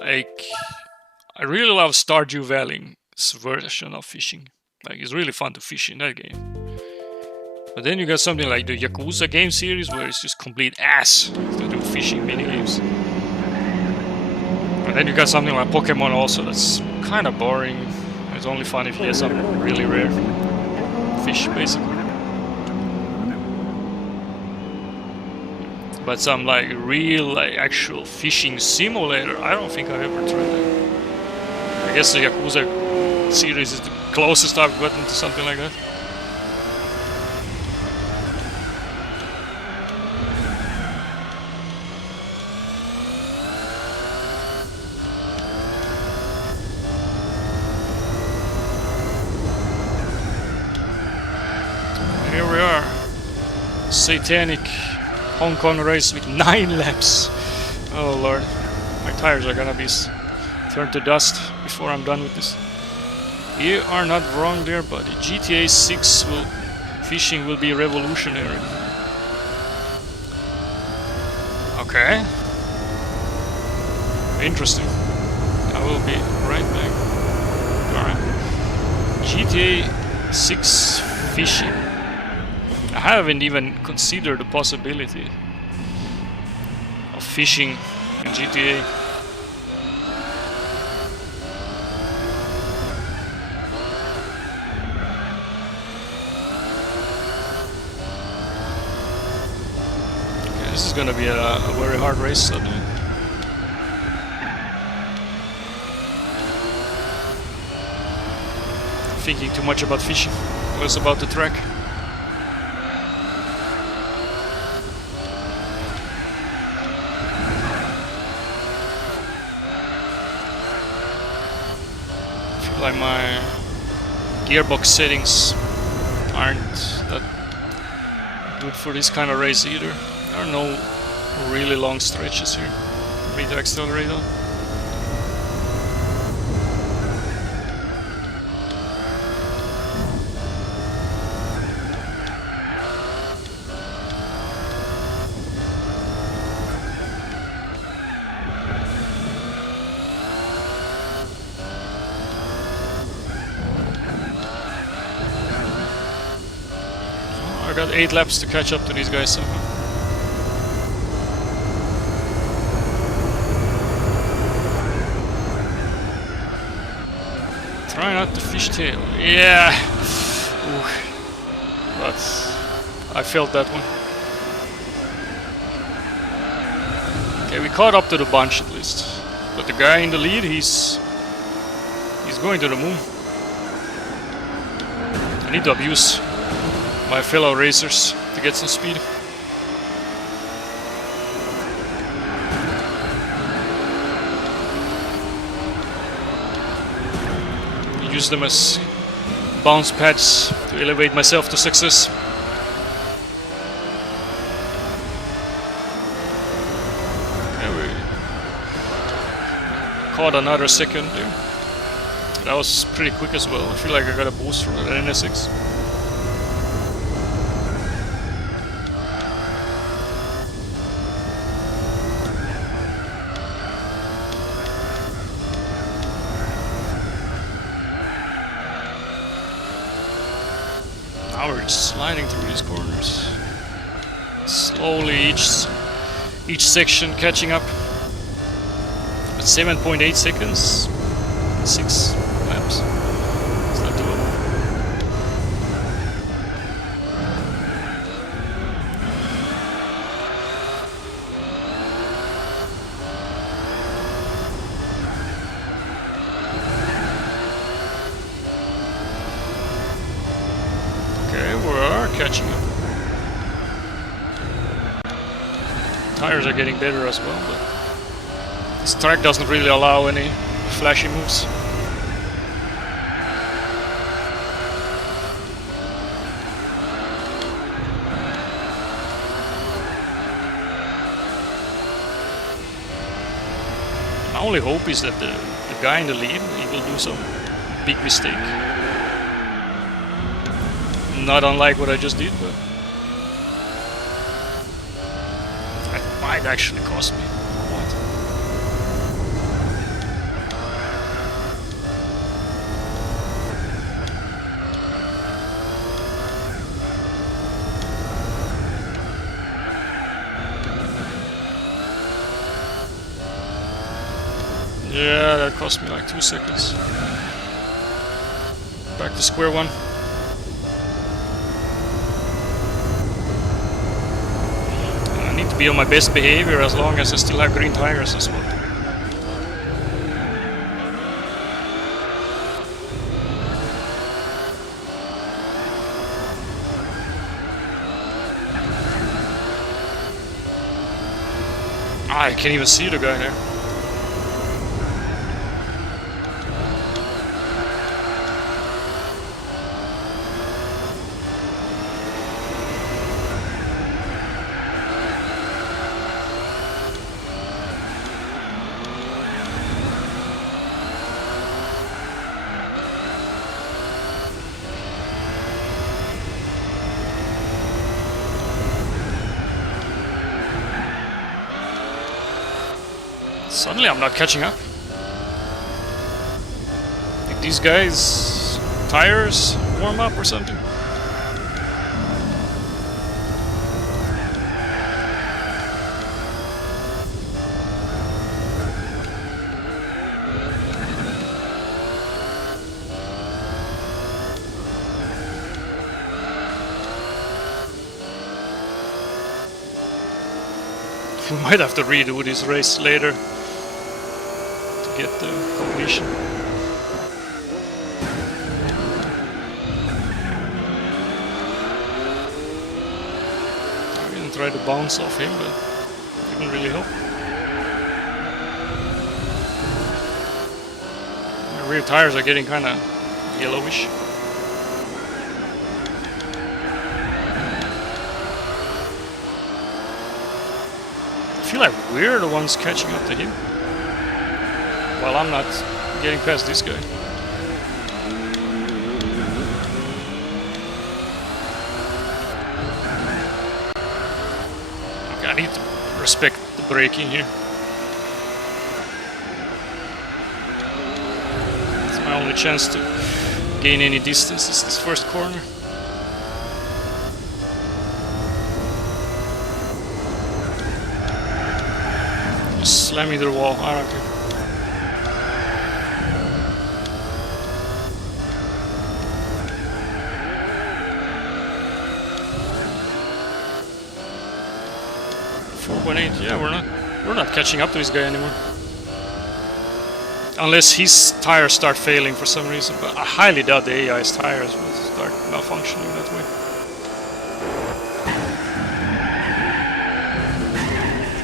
Like, I really love Stardew Valley's version of fishing. Like, it's really fun to fish in that game. But then you got something like the Yakuza game series where it's just complete ass to do fishing minigames. And then you got something like Pokemon also that's kind of boring. It's only fun if you get some really rare fish, basically. But some like real, like actual fishing simulator, I don't think I've ever tried that. I guess the Yakuza series is the closest I've gotten to something like that. Here we are. Satanic Hong Kong race with 9 laps. Oh lord. My tires are gonna be turned to dust before I'm done with this. You are not wrong there, buddy. GTA 6 fishing will be revolutionary. Okay. Interesting. I will be right back. Alright. GTA 6 fishing. I haven't even considered the possibility of fishing in GTA. This is gonna be a very hard race suddenly. Thinking too much about fishing, less about the track. I feel like my gearbox settings aren't that good for this kind of race either. There are no really long stretches here for me to accelerate on. I got 8 laps to catch up to these guys somehow. Try not to fishtail. Yeah! Ooh. But I felt that one. Okay, we caught up to the bunch at least. But the guy in the lead, he's going to the moon. I need to abuse my fellow racers to get some speed. Use them as bounce pads to elevate myself to success. Okay, we caught another second there. That was pretty quick as well. I feel like I got a boost from that NSX. Now we're just sliding through these corners. Slowly each section catching up. At 7.8 seconds, 6 laps. It's not doable. Okay, we are catching up. Tires are getting better as well, but this track doesn't really allow any flashy moves. My only hope is that the guy in the lead, he will do some big mistake. Not unlike what I just did, but that might actually cost me. What? Yeah, that cost me like 2 seconds. Back to square one. I need to be on my best behavior as long as I still have green tires as well. I can't even see the guy there. Suddenly I'm not catching up. Did these guys' tires warm up or something? We might have to redo this race later to get the completion. I didn't try to bounce off him, but it didn't really help. My rear tires are getting kind of yellowish. I feel like we're the ones catching up to him, while I'm not getting past this guy. Okay, I need to respect the braking here. It's my only chance to gain any distance is this first corner. Just slam me to the wall, I don't care. Yeah, we're not catching up to this guy anymore. Unless his tires start failing for some reason, but I highly doubt the AI's tires will start malfunctioning that way.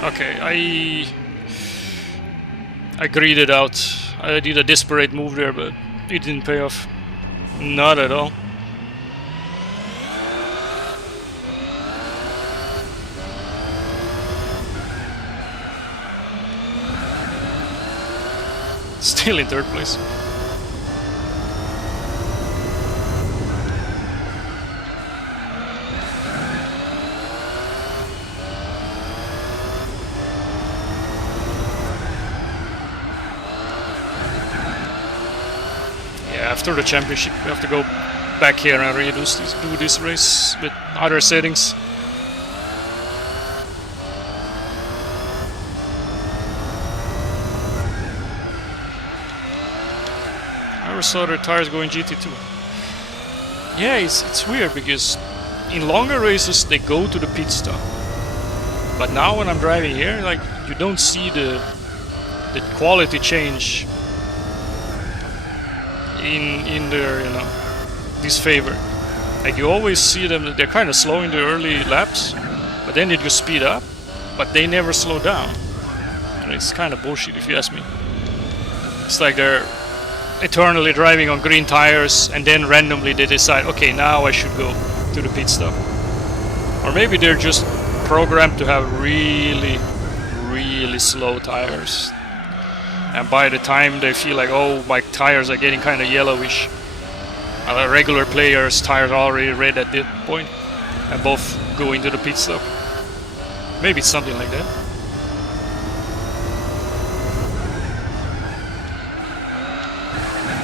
Okay, I greeded out. I did a desperate move there, but it didn't pay off. Not at all. Still in third place. Yeah, after the championship we have to go back here and do this race with other settings. I saw their tires going GT2. Yeah, it's weird because in longer races they go to the pit stop, but now when I'm driving here, like, you don't see the quality change in their, you know, disfavor. Like, you always see them that they're kind of slow in the early laps, but then they just speed up, but they never slow down. And it's kind of bullshit if you ask me. It's like they're eternally driving on green tires and then randomly they decide, okay, now I should go to the pit stop. Or maybe they're just programmed to have really, really slow tires, and by the time they feel like, oh, my tires are getting kind of yellowish, a regular player's tires are already red at that point and both go into the pit stop. Maybe it's something like that.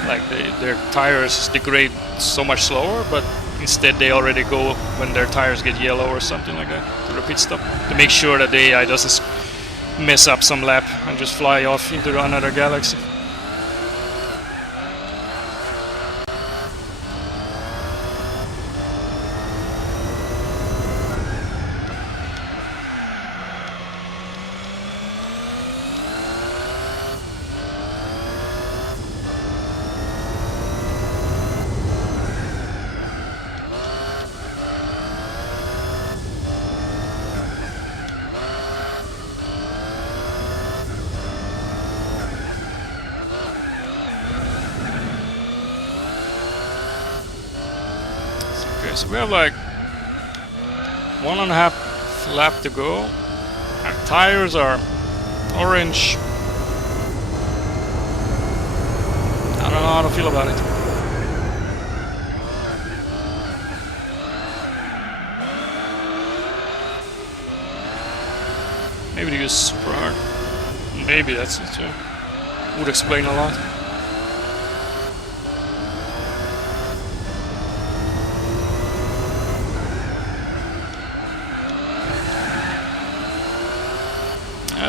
Like their tires degrade so much slower, but instead they already go when their tires get yellow or something like that to the pit stop to make sure that the AI doesn't mess up some lap and just fly off into another galaxy. So we have like 1.5 lap to go. Our tires are orange. I don't know how to feel about it. Maybe they use super hard. Maybe that's it too. Would explain a lot.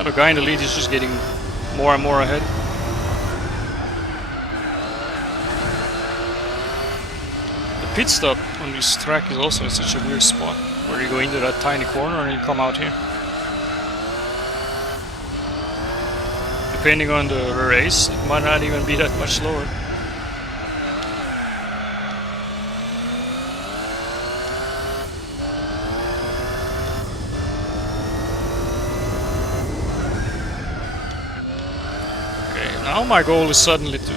The guy in the lead is just getting more and more ahead. The pit stop on this track is also in such a weird spot, where you go into that tiny corner and you come out here. depending on the race, it might not even be that much slower. Now my goal is suddenly to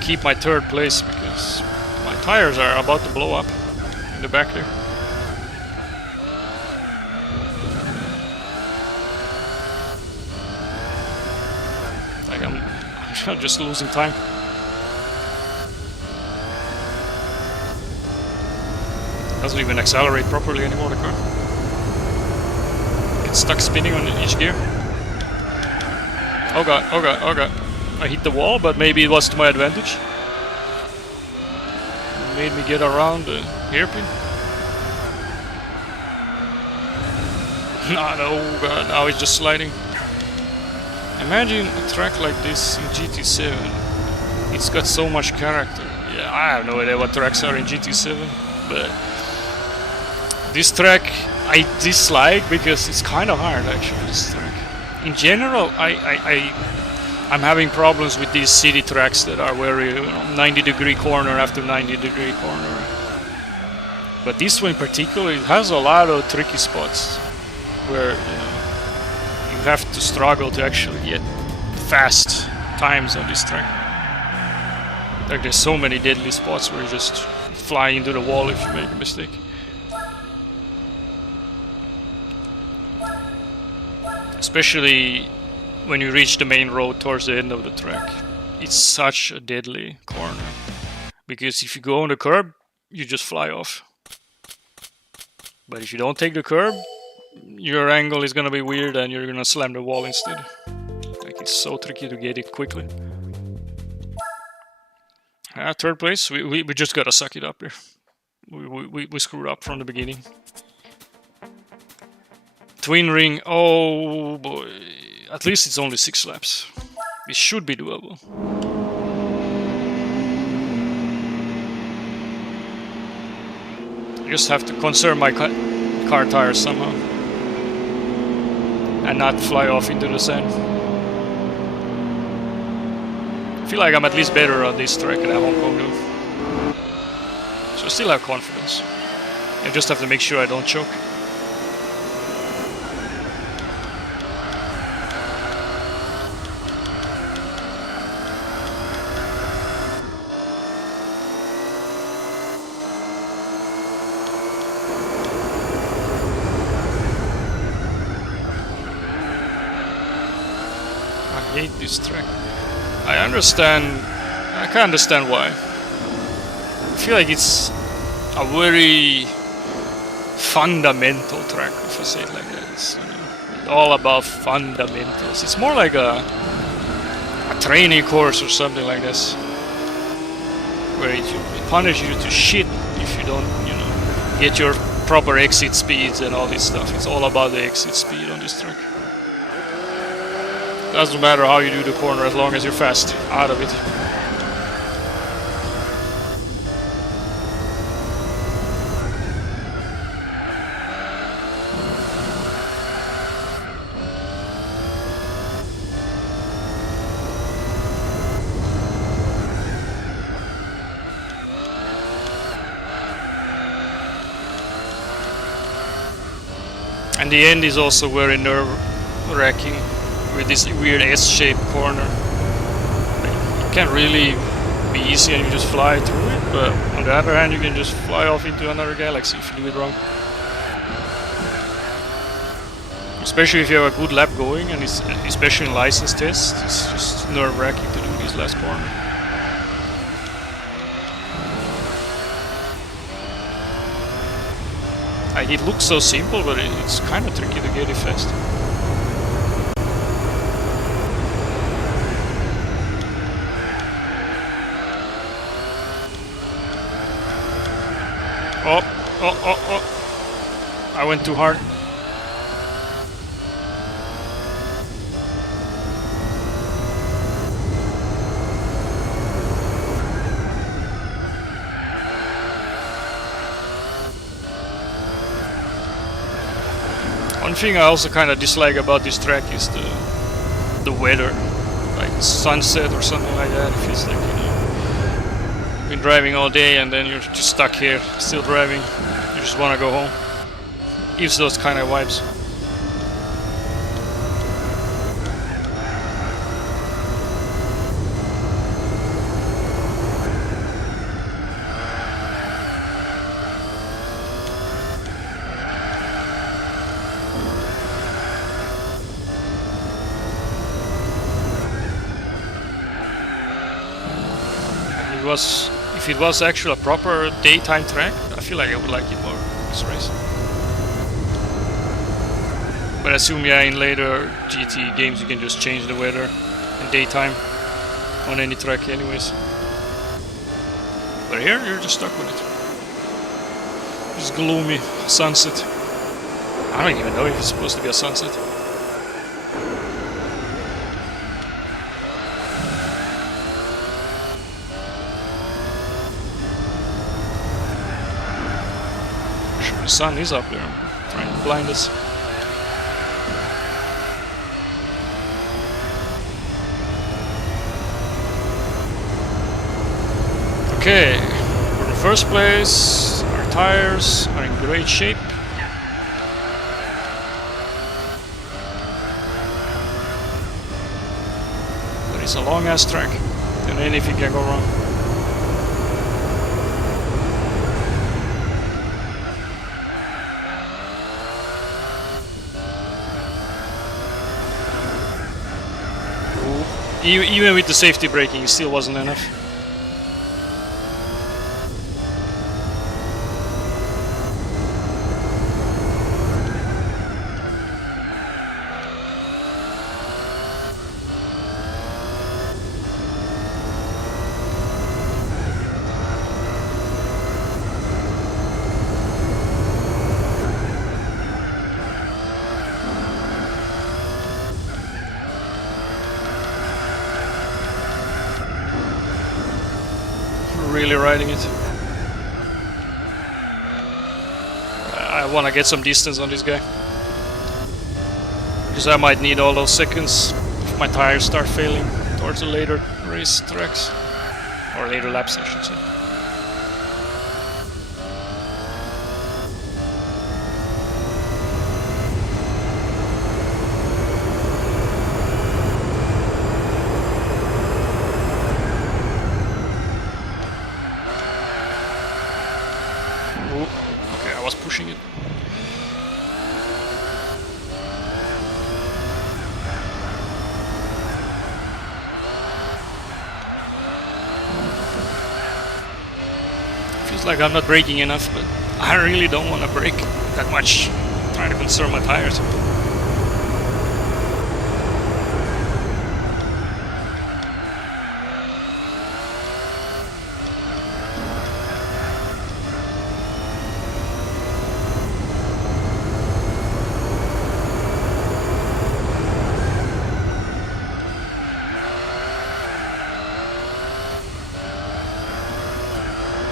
keep my third place because my tires are about to blow up in the back there. Like I'm just losing time. Doesn't even accelerate properly anymore, the car. It's stuck spinning on each gear. Oh god, oh god, oh god. I hit the wall, but maybe it was to my advantage. It made me get around the hairpin. No, god, now it's just sliding. Imagine a track like this in GT7. It's got so much character. Yeah, I have no idea what tracks are in GT7, but this track I dislike because it's kind of hard actually, this track. In general, I'm having problems with these city tracks that are very 90-degree corner after 90-degree corner. But this one in particular, it has a lot of tricky spots where you have to struggle to actually get fast times on this track. Like there's so many deadly spots where you just fly into the wall if you make a mistake. Especially when you reach the main road towards the end of the track. It's such a deadly corner. Because if you go on the curb, you just fly off. But if you don't take the curb, your angle is gonna be weird and you're gonna slam the wall instead. Like it's so tricky to get it quickly. Third place, we just gotta suck it up here. We screwed up from the beginning. Twin ring, oh boy. At least it's only 6 laps. It should be doable. I just have to conserve my car tires somehow. And not fly off into the sand. I feel like I'm at least better on this track than at Hong Kong though. So I still have confidence. I just have to make sure I don't choke. I hate this track. I can understand why. I feel like it's a very fundamental track, if I say it like that. It's all about fundamentals. It's more like a training course or something like this, where it punishes you to shit if you don't, get your proper exit speeds and all this stuff. It's all about the exit speed on this track. Doesn't matter how you do the corner as long as you're fast out of it. And the end is also very nerve-wracking with this weird S-shaped corner. It can't really be easy and you just fly through it, but on the other hand you can just fly off into another galaxy if you do it wrong. Especially if you have a good lap going, and it's, especially in license tests, it's just nerve-wracking to do this last corner. Like, it looks so simple, but it's kind of tricky to get it fast. Oh. I went too hard. One thing I also kind of dislike about this track is the weather. sunset or something like that. It feels like, you know, been driving all day and then you're just stuck here, still driving. You just want to go home. Gives those kind of vibes. If it was actually a proper daytime track, I feel like I would like it more, this race. But I assume, yeah, in later GT games you can just change the weather in daytime on any track anyways. But here you're just stuck with it. This gloomy sunset. I don't even know if it's supposed to be a sunset. The sun is up there, trying to blind us. Okay, for the first place, our tires are in great shape. But it's a long ass track, and anything can go wrong. Even with the safety braking, it still wasn't enough. Really riding it. I want to get some distance on this guy, because I might need all those seconds if my tires start failing towards the later race tracks, or later laps I should say. Was pushing it. Feels like I'm not braking enough, but I really don't want to brake that much. I'm trying to conserve my tires.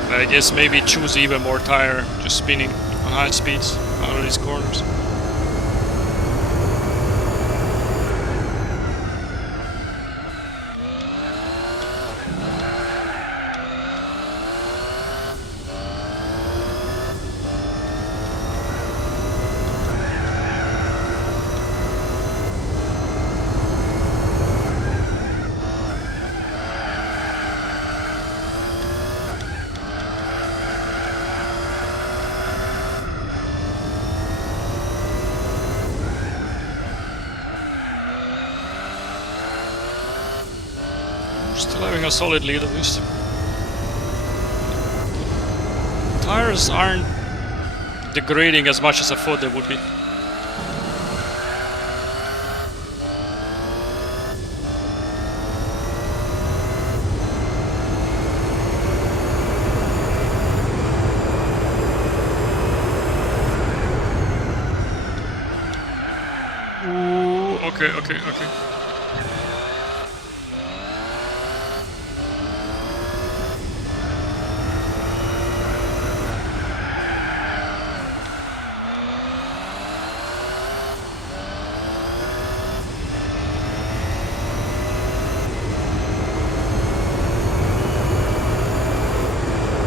I guess maybe choose even more tire, just spinning on high speeds out of these corners. Still having a solid lead at least. Tires aren't degrading as much as I thought they would be. Ooh, okay.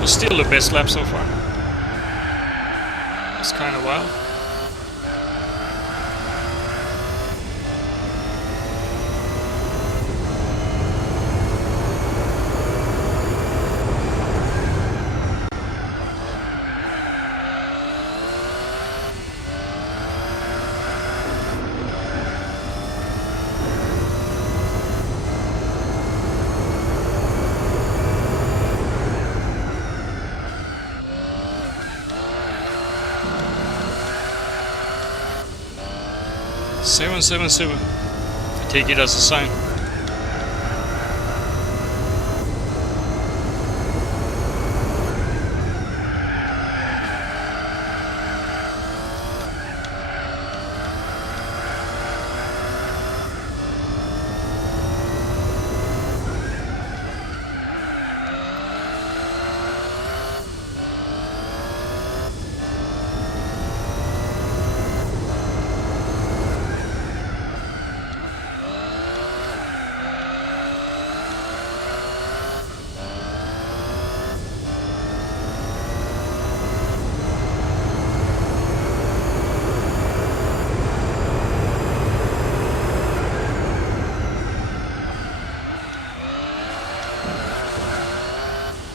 Still the best lap so far. It's kind of wild. .777. I take it as a sign.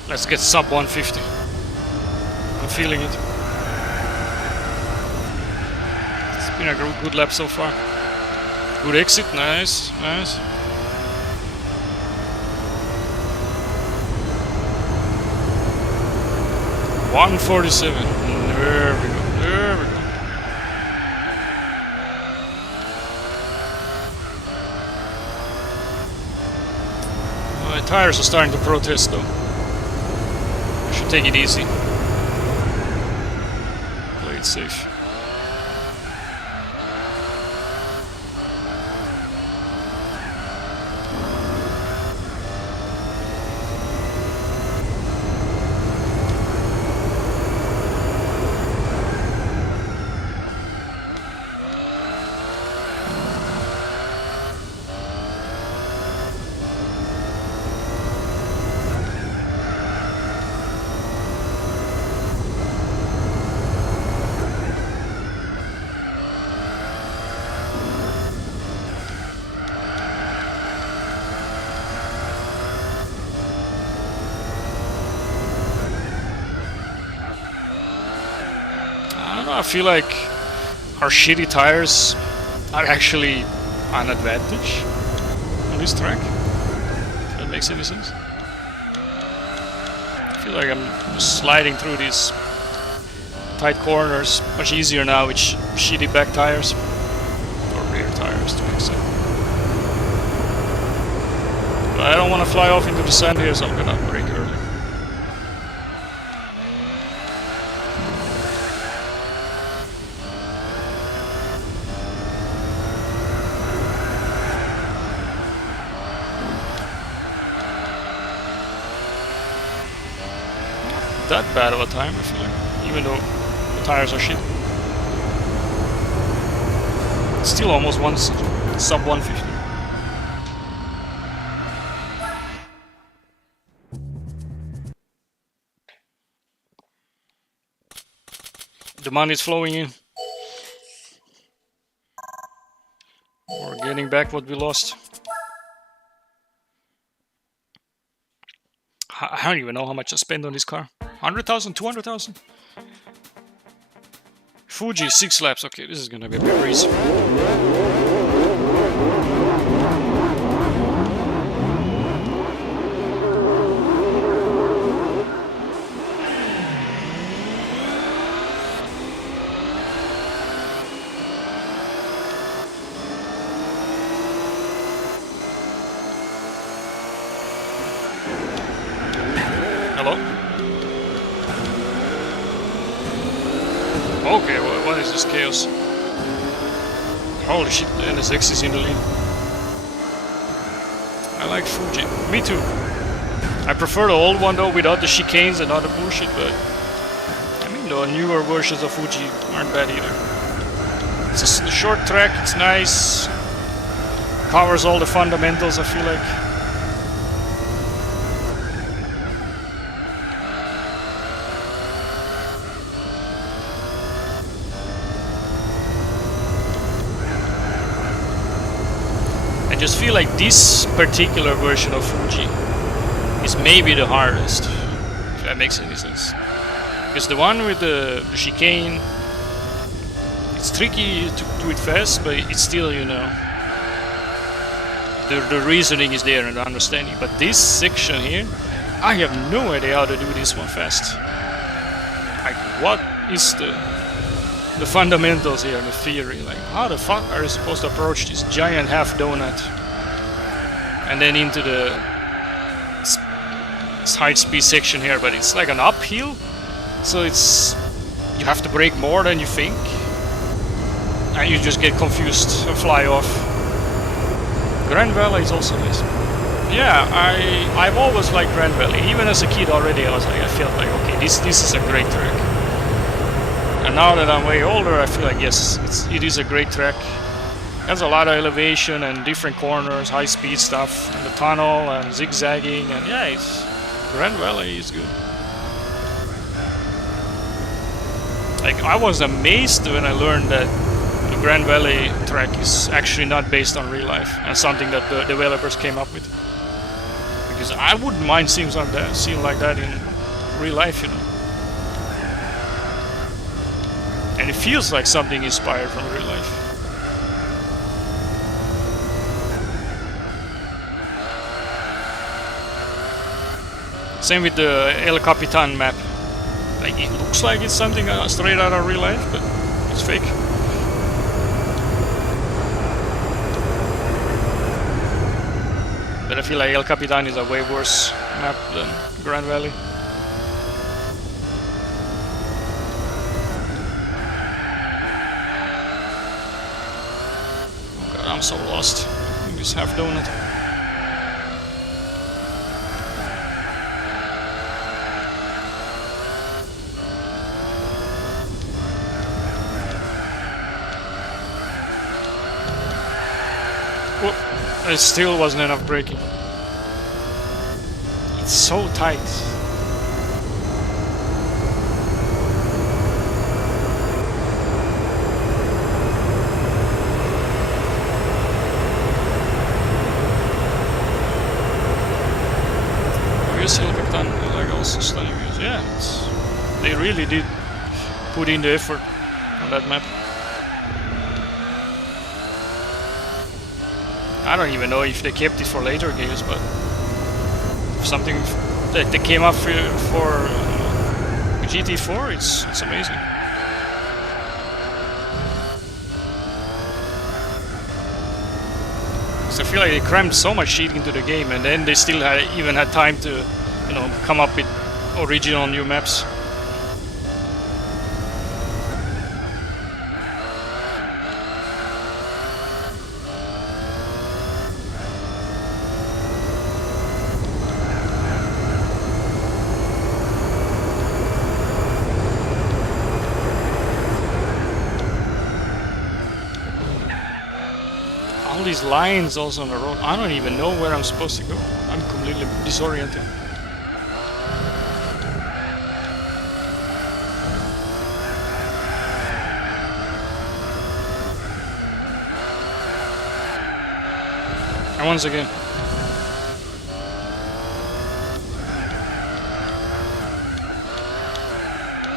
Let's get sub 150. I'm feeling it. It's been a good lap so far. Good exit, nice, nice. .147. There we go. There we go. My tires are starting to protest though. Take it easy. Play it safe. I feel like our shitty tires are actually an advantage on this track. If that makes any sense. I feel like I'm just sliding through these tight corners much easier now with shitty back tires. Or rear tires to be exact. But I don't want to fly off into the sand here, so I'm gonna brake early. That bad of a time, I feel like, even though the tires are shit. It's still almost sub 150. The money is flowing in. We're getting back what we lost. I don't even know how much I spent on this car. 100,000, 200,000? Fuji, 6 laps. Okay, this is gonna be a bit breeze. Hello? Okay, what is this chaos? Holy shit, the NSX is in the lead. I like Fuji. Me too. I prefer the old one though, without the chicanes and all the bullshit, but I mean the newer versions of Fuji aren't bad either. It's just a short track, it's nice. Covers all the fundamentals, I feel like. just feel like this particular version of Fuji is maybe the hardest, if that makes any sense. Because the one with the chicane, it's tricky to do it fast, but it's still, you know, the reasoning is there and the understanding. But this section here, I have no idea how to do this one fast. Like, what is the fundamentals here, the theory? Like, how the fuck are you supposed to approach this giant half donut and then into the high speed section here? But it's like an uphill, so it's, you have to brake more than you think, and you just get confused and fly off. Grand Valley is also nice. Yeah, I've always liked Grand Valley. Even as a kid already, I felt like, okay, this is a great track. And now that I'm way older, I feel like, yes, it is a great track. It has a lot of elevation and different corners, high speed stuff, and the tunnel and zigzagging, and yeah, Grand Valley is good. Like, I was amazed when I learned that the Grand Valley track is actually not based on real life, and something that the developers came up with. Because I wouldn't mind seeing like that in real life, you know. And it feels like something inspired from real life. Same with the El Capitan map. Like, it looks like it's something straight out of real life, but it's fake. But I feel like El Capitan is a way worse map than Grand Valley. Oh god, I'm so lost in this half donut. It still wasn't enough braking. It's so tight. Here's El Capitan, like also stunning views. Yeah, they really did put in the effort on that map. I don't even know if they kept it for later games, but something that they came up for GT4, it's amazing. So I feel like they crammed so much shit into the game, and then they still even had time to, you know, come up with original new maps. All these lines also on the road. I don't even know where I'm supposed to go. I'm completely disoriented. And once again,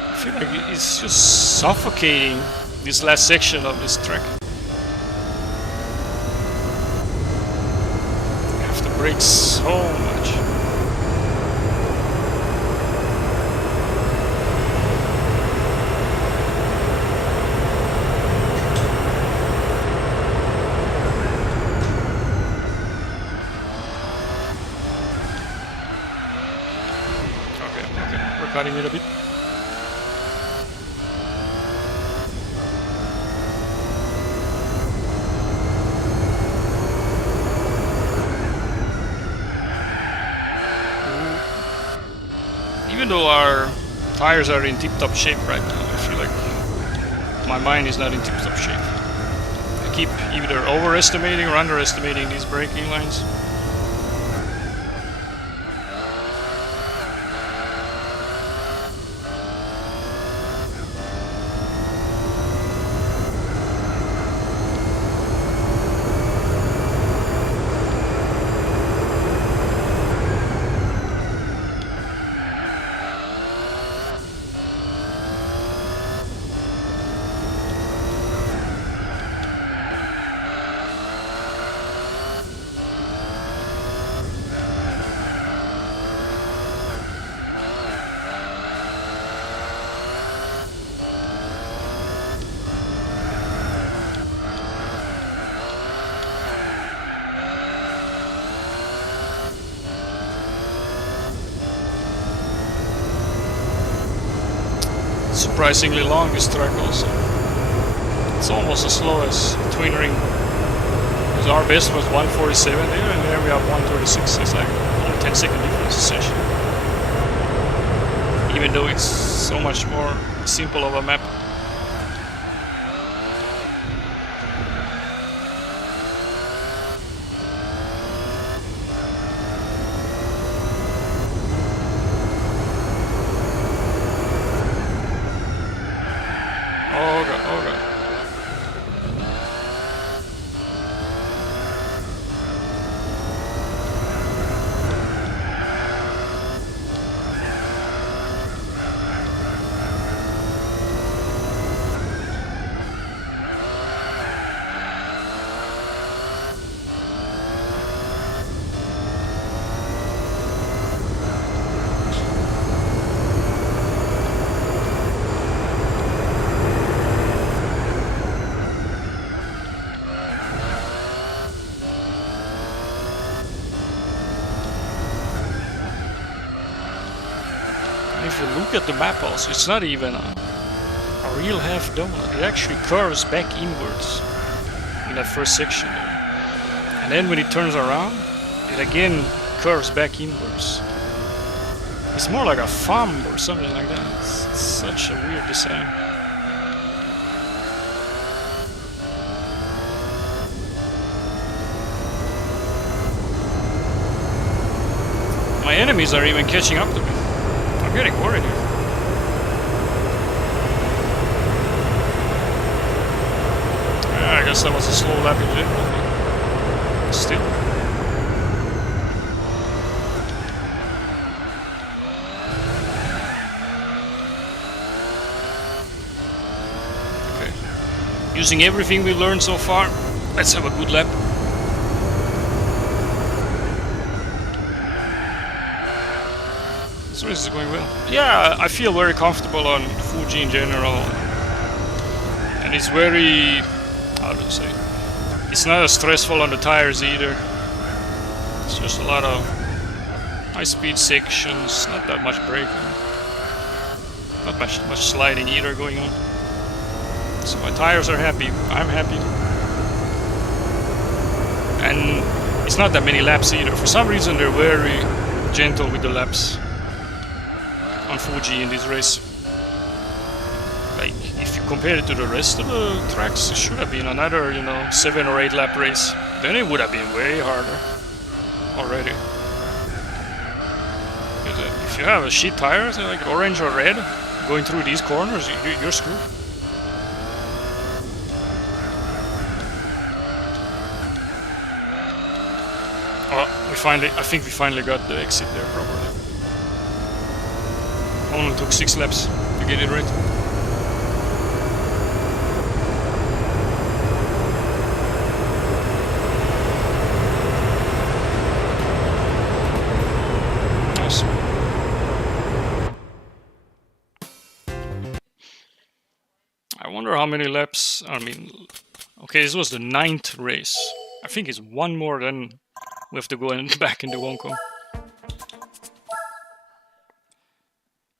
I feel like it's just suffocating this last section of this track. Breaks so much. Okay, we're cutting it a bit. Even though our tires are in tip-top shape right now, I feel like my mind is not in tip-top shape. I keep either overestimating or underestimating these braking lines. surprisingly long, this track also. It's almost as slow as Twin Ring. Because our best was 147 there, and there we have 136. It's like only 10-second difference essentially. Even though it's so much more simple of a map. If you look at the map also, it's not even a real half donut. It actually curves back inwards in that first section there. And then when it turns around, it again curves back inwards. It's more like a thumb or something like that. It's such a weird design. My enemies are even catching up to me. I'm getting worried here. I guess that was a slow lap in general, but still. Okay. Using everything we learned so far, let's have a good lap. So this is going well. Yeah, I feel very comfortable on Fuji in general. And it's very, how do I say, it's not as stressful on the tires either. It's just a lot of high-speed sections, not that much braking. Not much sliding either going on. So my tires are happy, I'm happy. And it's not that many laps either. For some reason they're very gentle with the laps on Fuji in this race. Like, if you compare it to the rest of the tracks, it should have been another, 7 or 8 lap race. Then it would have been way harder already. Because if you have a shit tires, like orange or red, going through these corners, you're screwed. Oh, I think we finally got the exit there properly. Only took 6 laps to get it right. Nice. I wonder how many laps, okay, this was the 9th race. I think it's one more than we have to go back into Hong Kong.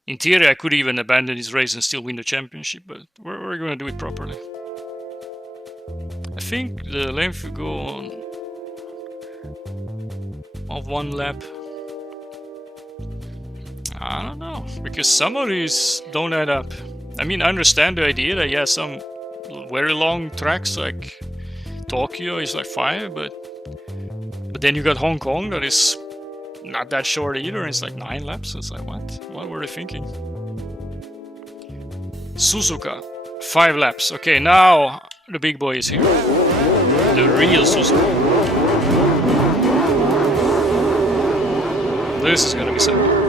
In theory, I could even abandon this race and still win the championship, but we're going to do it properly. I think the length we go on of 1 lap. I don't know, because some of these don't add up. I mean, I understand the idea that, yeah, some very long tracks like Tokyo is like 5, but then you got Hong Kong that is not that short either, and it's like 9 laps. It's like, what were they thinking? Suzuka, 5 laps. Okay, now the big boy is here. The real Suzuka. This is gonna be something.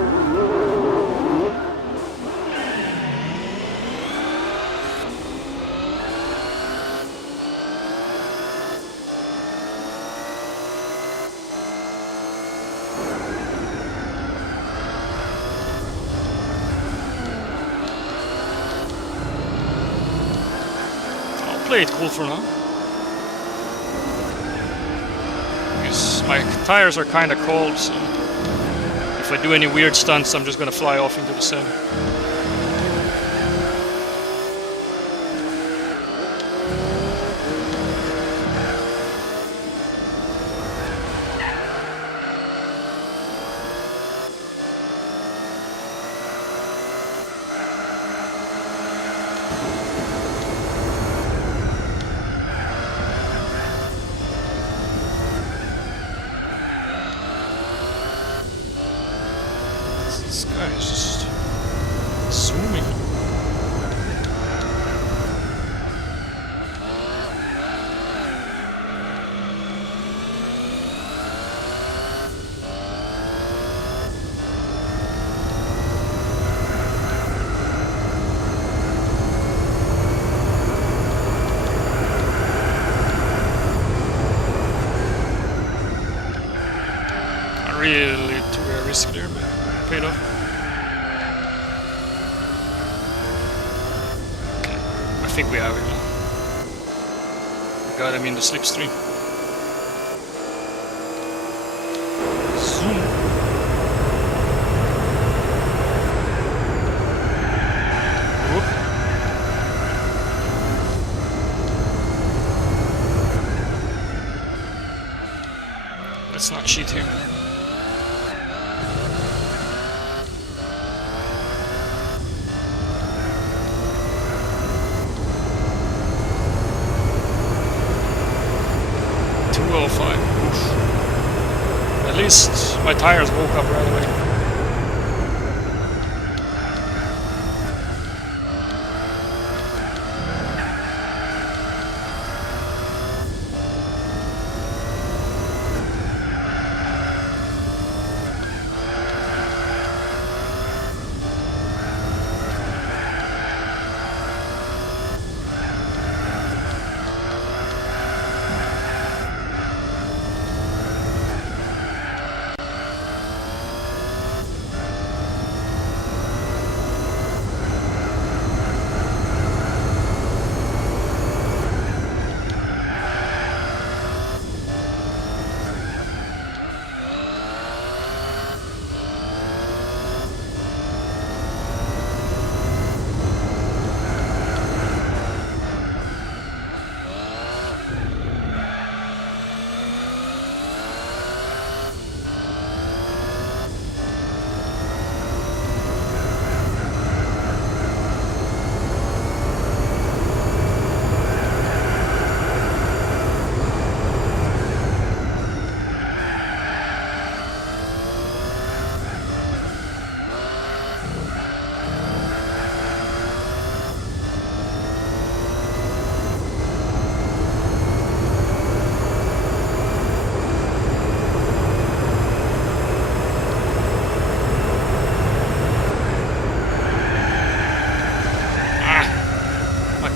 Play it cool for now. Because my tires are kind of cold, so if I do any weird stunts, I'm just gonna fly off into the sun. Really took a risk there, but paid off. Okay, I think we have it now. We got him in the slipstream. Zoom. Whoop. Let's not cheat here. Oof. At least my tires woke up right away.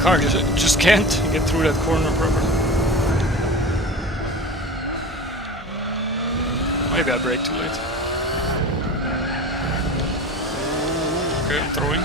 Car just can't get through that corner properly. Maybe I braked too late. Okay, I'm throwing.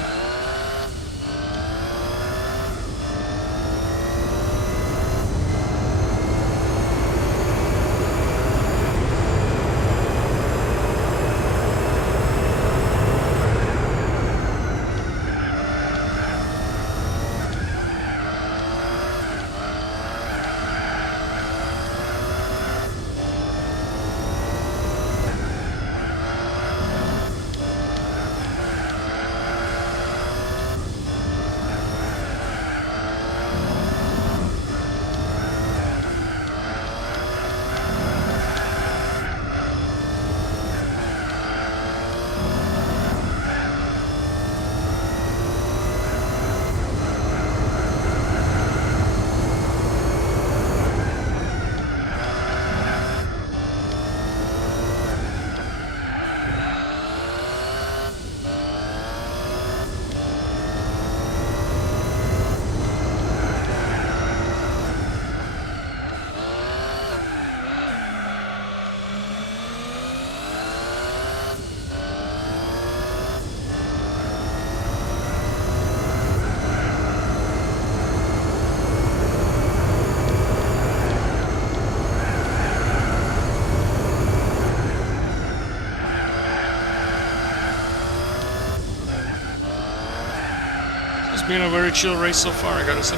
It's been a very chill race so far, I gotta say.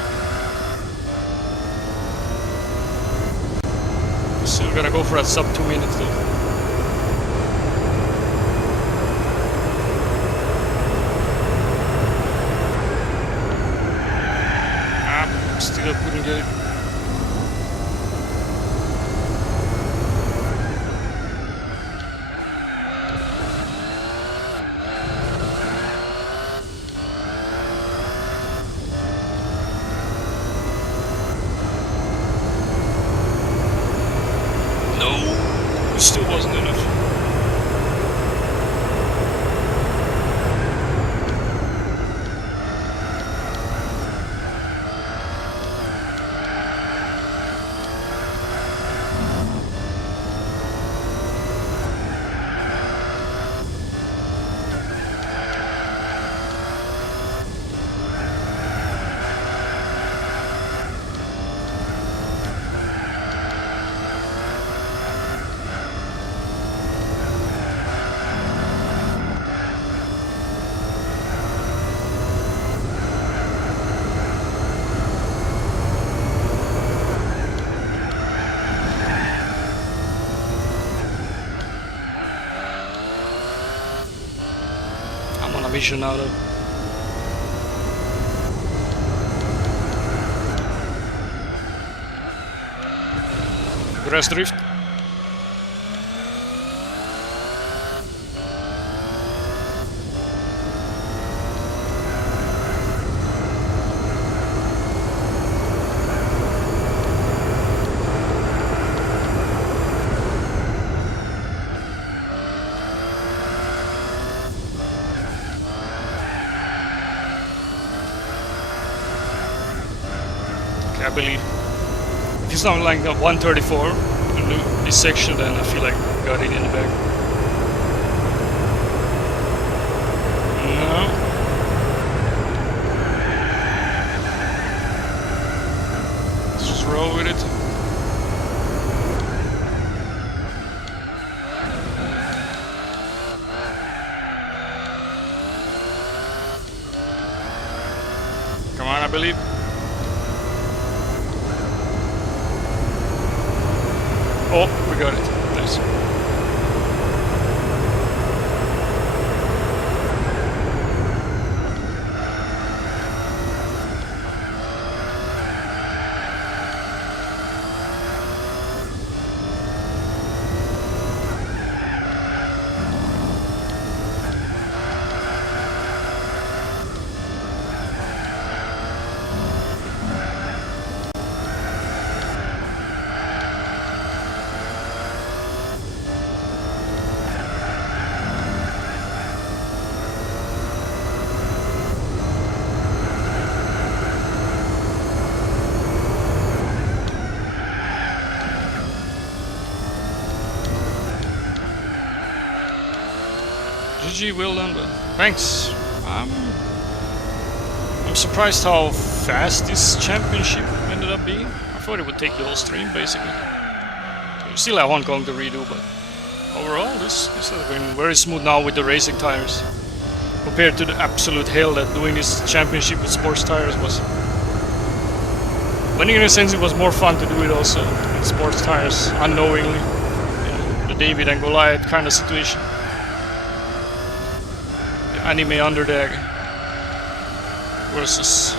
Still gonna go for that sub 2 minutes though. Still couldn't get it. It still wasn't enough. mission out of. Grass drift. I believe. If it's not like a 134 in this section, then I feel like I got it in the back. No. Let's just roll with it. Come on, I believe. Oh, we got it. Nice. GG, well done, but thanks. I'm surprised how fast this championship ended up being. I thought it would take the whole stream, basically. We still have Hong Kong to redo, but overall, this has been very smooth now with the racing tires. Compared to the absolute hell that doing this championship with sports tires was. But in a sense, it was more fun to do it also with sports tires, unknowingly. Yeah, the David and Goliath kind of situation. Anime Underdog versus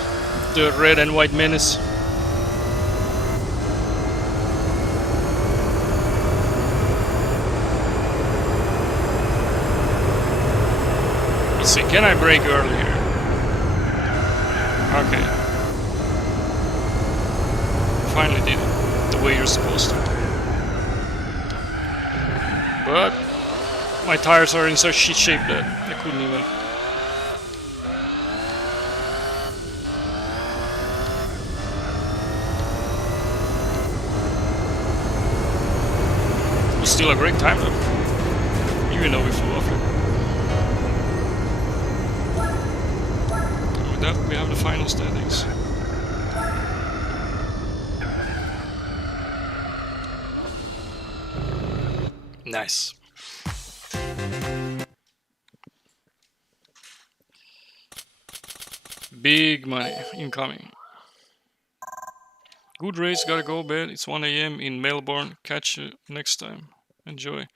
the Red and White Menace. Let's see, can I brake early here? Okay. Finally did it the way you're supposed to. But my tires are in such shit shape that I couldn't even. It was still a great time though, even though we flew off it. With that, we have the final standings. Nice. Big money incoming. Good race, gotta go bed. It's 1 AM in Melbourne. Catch you next time. Enjoy.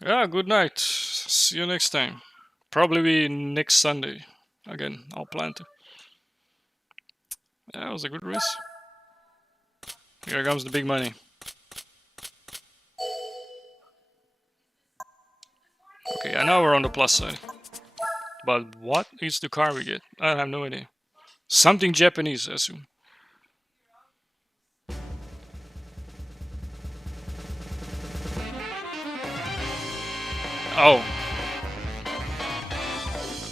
Yeah, good night. See you next time. Probably next Sunday. Again, I'll plan to. Yeah, it was a good race. Here comes the big money. Okay, and now we're on the plus side. But what is the car we get? I have no idea. Something Japanese, I assume. Oh.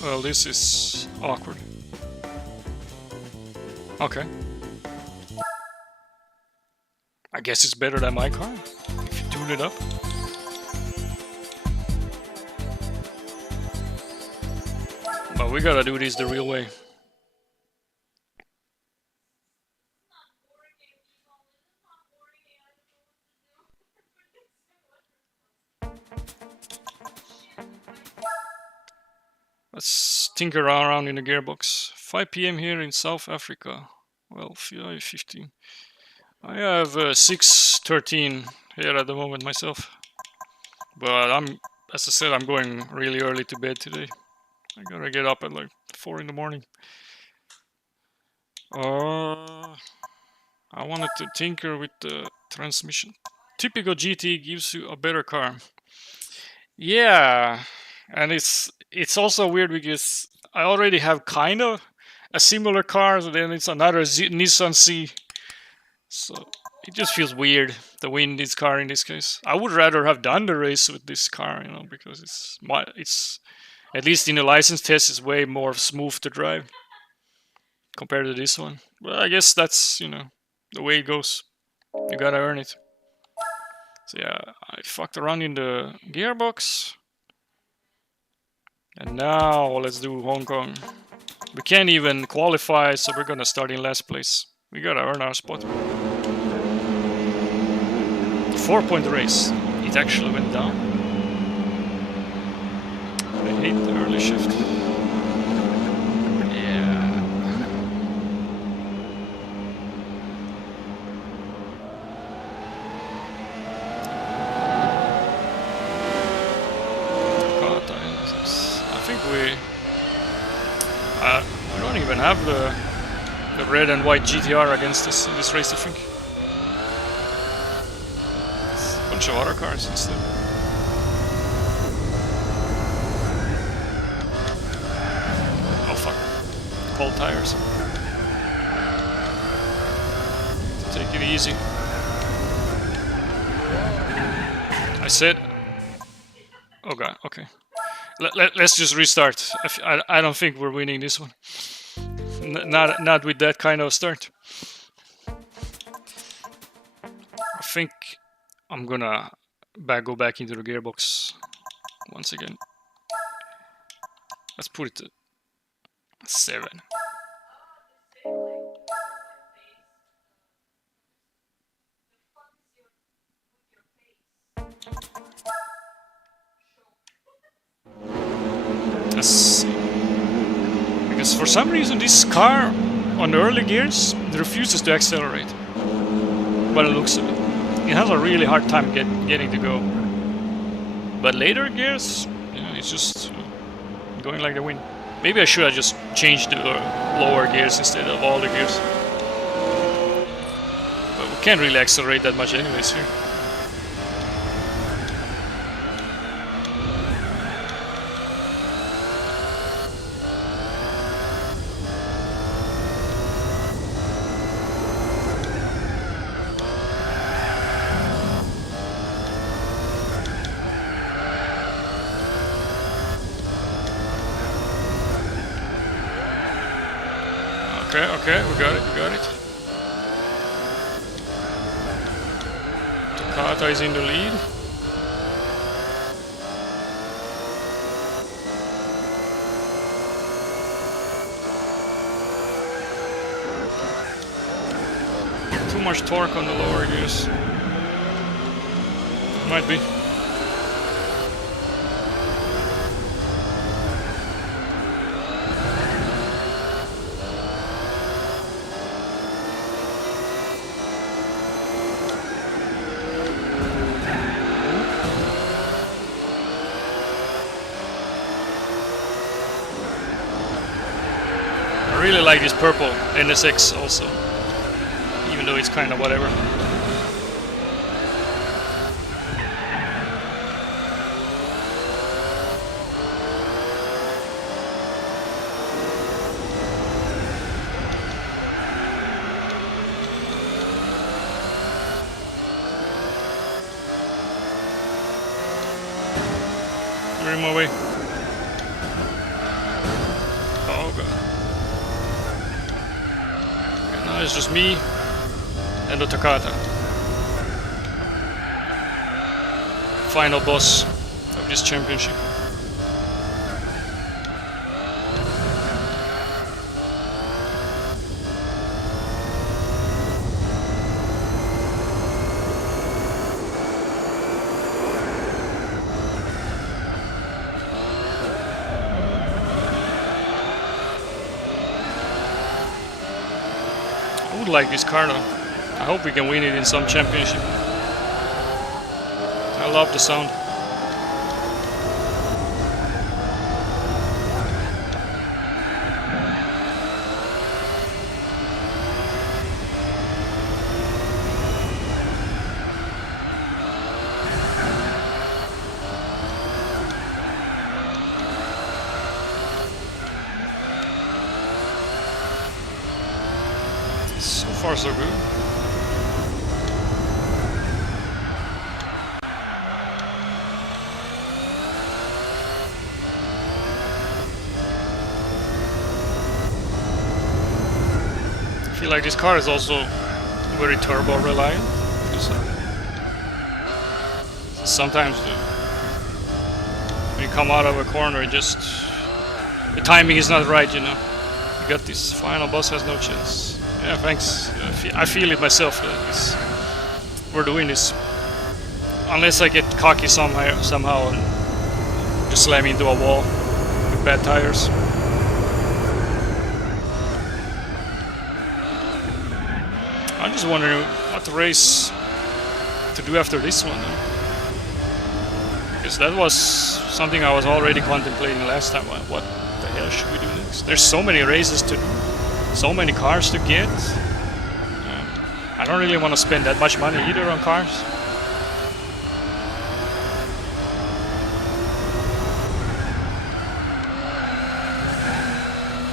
Well, this is awkward. Okay. I guess it's better than my car, if you tune it up. But we gotta do this the real way. Let's tinker around in the gearbox. 5 PM here in South Africa. Well, 15. I have 6:13 here at the moment myself. But as I said, I'm going really early to bed today. I gotta get up at like 4 in the morning. I wanted to tinker with the transmission. Typical GT gives you a better car. Yeah, and it's also weird because I already have kind of a similar car, so then it's another Nissan C. So it just feels weird to win this car in this case. I would rather have done the race with this car, because it's at least in the license test it's way more smooth to drive compared to this one. But I guess that's the way it goes. You gotta earn it. So yeah, I fucked around in the gearbox. And now let's do Hong Kong. We can't even qualify, so we're gonna start in last place. We gotta earn our spot. 4-point race. It actually went down. I hate the early shift. Yeah. I think we don't even have the red and white GTR against us in this race, I think. It's a bunch of other cars instead. Oh fuck. Cold tires. Take it easy. I said... Oh god, okay. Let's just restart. I don't think we're winning this one. Not with that kind of start. I think I'm gonna go back into the gearbox once again. Let's put it to 7. Because for some reason this car on the early gears refuses to accelerate. By the looks of it. It has a really hard time getting to go. But later gears, it's just going like the wind. Maybe I should have just changed the lower gears instead of all the gears. But we can't really accelerate that much anyways here. Okay, we got it. Takata is in the lead. Too much torque on the lower gears. Might be. I really like this purple NSX also, even though it's kind of whatever. You're in my way. Oh god. Now it's just me and the Takata. Final boss of this championship. I would like this car though. I hope we can win it in some championship. I love the sound. far so good. I feel like this car is also very turbo reliant. Sometimes when you come out of a corner, the timing is not right, you know. You got this final boss has no chance. Yeah, thanks. I feel it myself. We're doing this. Unless I get cocky somehow and just slam into a wall with bad tires. I'm just wondering what race to do after this one. Because that was something I was already contemplating last time. What the hell should we do next? There's so many races to do, so many cars to get. I don't really want to spend that much money either on cars.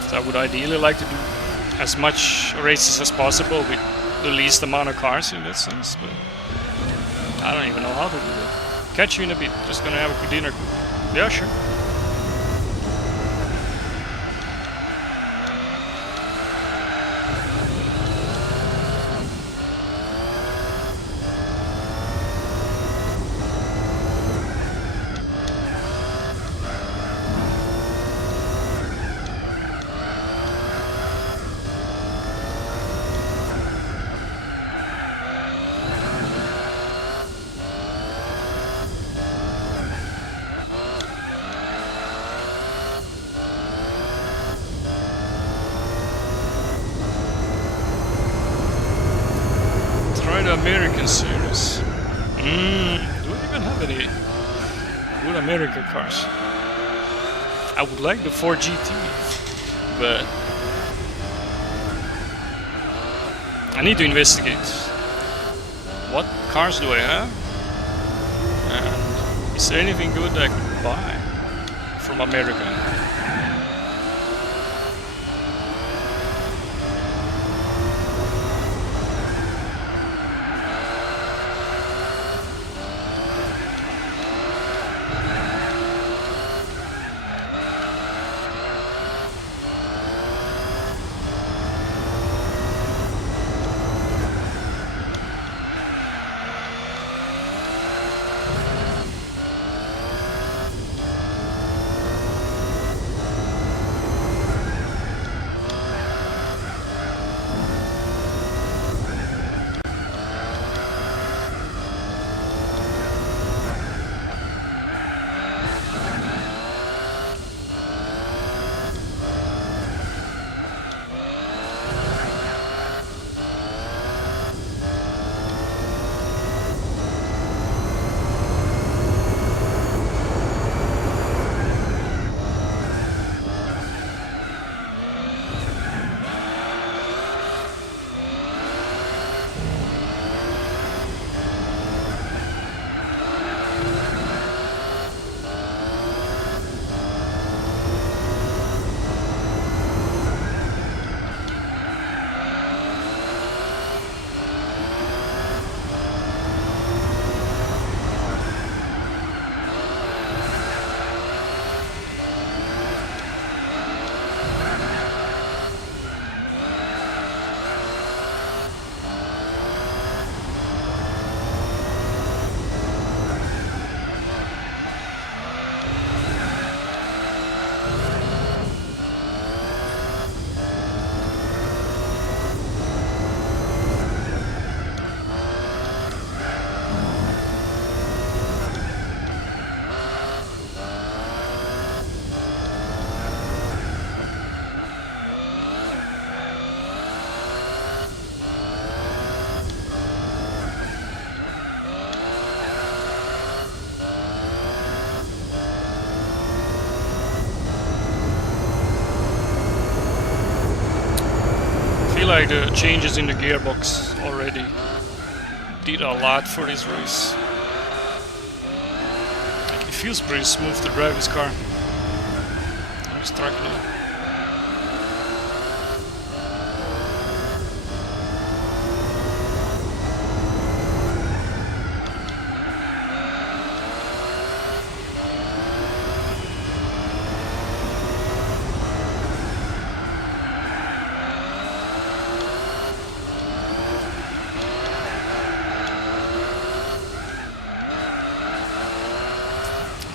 So I would ideally like to do as much races as possible with the least amount of cars in that sense, but I don't even know how to do that. Catch you in a bit. Just gonna have a quick dinner. Yeah, sure. The American series. Do we even have any good American cars? I would like the 4GT, but I need to investigate. What cars do I have? And is there anything good that I could buy from America? like the changes in the gearbox already did a lot for this race. Like, it feels pretty smooth to drive this car. I'm stuck now.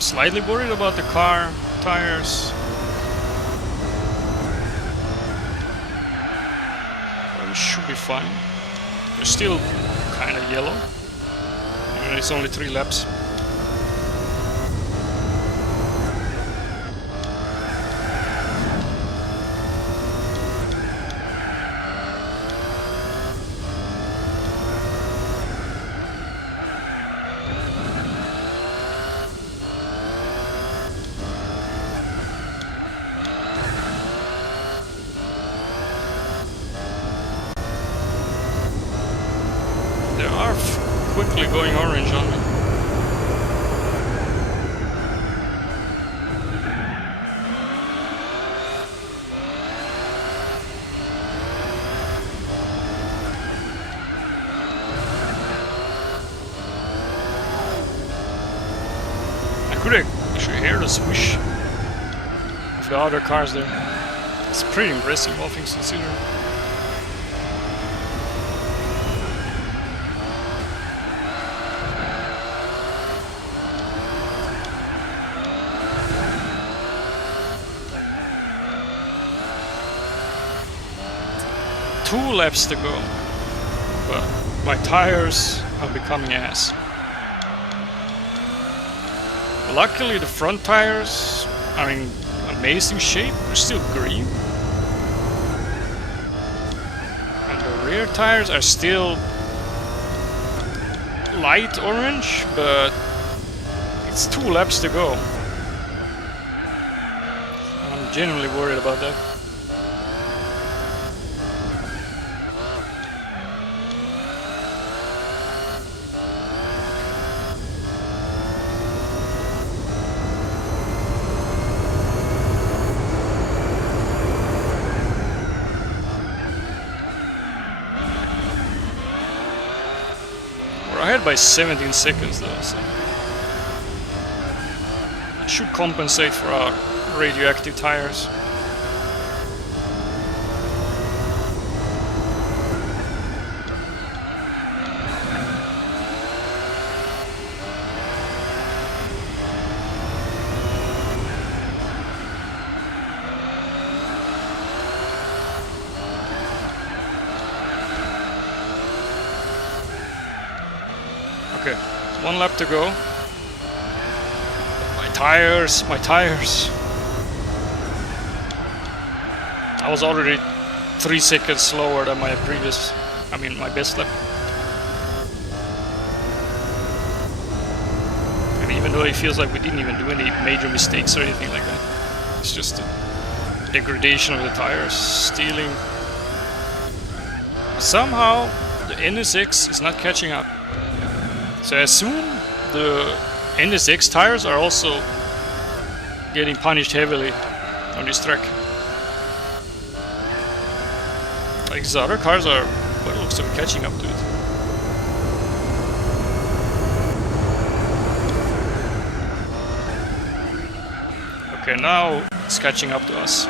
slightly worried about the car tires. But it should be fine. They're still kind of yellow. And it's only 3 laps. They are quickly going orange on me. I could actually hear the swish of the other cars there. It's pretty impressive, all things considered. Two laps to go, but my tires are becoming ass. Luckily the front tires are in amazing shape, they're still green. And the rear tires are still light orange, but it's 2 laps to go. I'm genuinely worried about that. Ahead by 17 seconds though, so it should compensate for our radioactive tires. Okay, 1 lap to go. My tires. I was already 3 seconds slower than my my best lap. And even though it feels like we didn't even do any major mistakes or anything like that, it's just the degradation of the tires, stealing. Somehow the NSX is not catching up. So I assume the NSX tires are also getting punished heavily on this track. Like these other cars are, well, it looks like catching up to it. Okay, now it's catching up to us.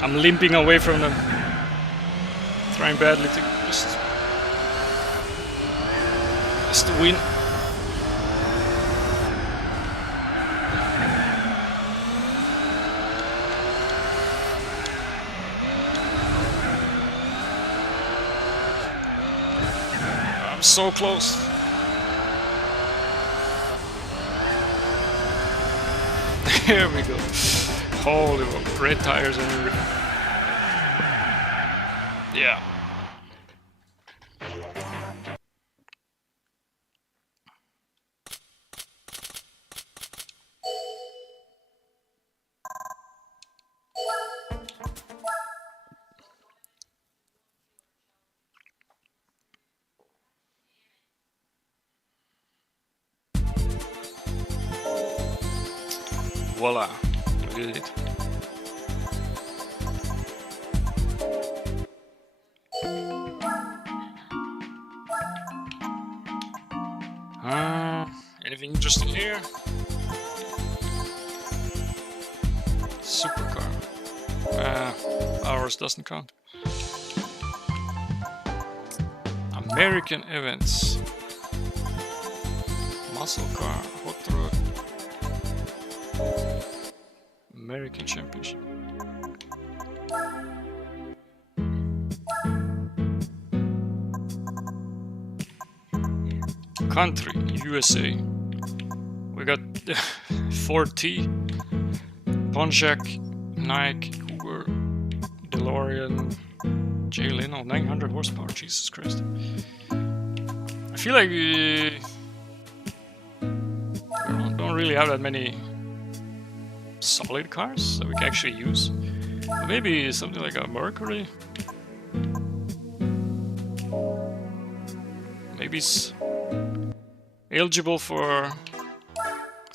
I'm limping away from them, trying badly to just win. I'm so close. There we go. Holy fuck, red tires and everything. Yeah. Voila, we did it. Anything interesting here? Supercar. Ours doesn't count. American events. Muscle car. Hot rod. American Championship. Country, USA. We got 4T, Pontiac, Nike, Cougar, DeLorean, Jay Leno, 900 horsepower, Jesus Christ. I feel like we don't really have that many solid cars that we can actually use. Maybe something like a Mercury. Maybe it's eligible for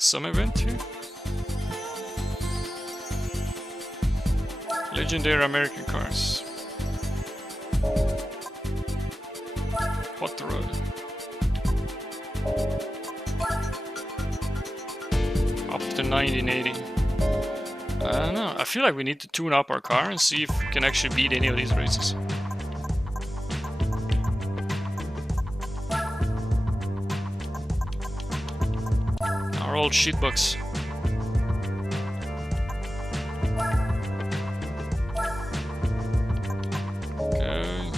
some event here. Legendary American cars. Hot rod. Up to 1980. I don't know. I feel like we need to tune up our car and see if we can actually beat any of these races. Our old shitbox. Okay.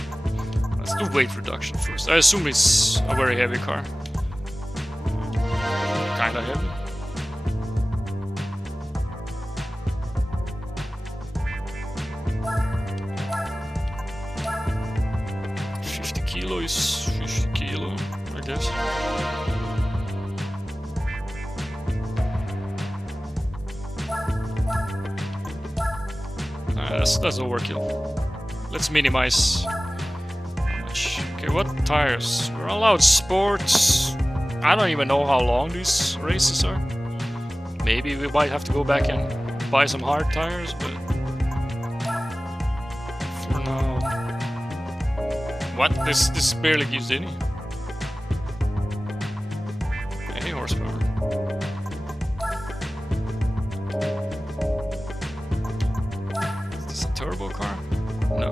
Let's do weight reduction first. I assume it's a very heavy car. Kinda heavy. Is 50 kilo, I guess. That's overkill. Let's minimize how much. Okay, what tires? We're allowed sports. I don't even know how long these races are. Maybe we might have to go back and buy some hard tires, but for now. What? This barely gives any horsepower. Is this a turbo car? No.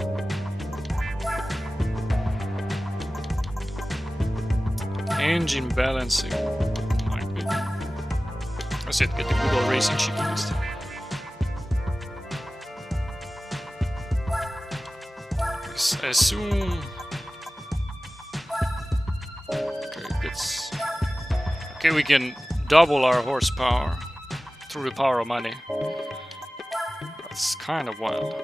Engine balancing. Might be. That's it, get the good old racing chip at least. I assume. Okay, we can double our horsepower through the power of money. That's kind of wild.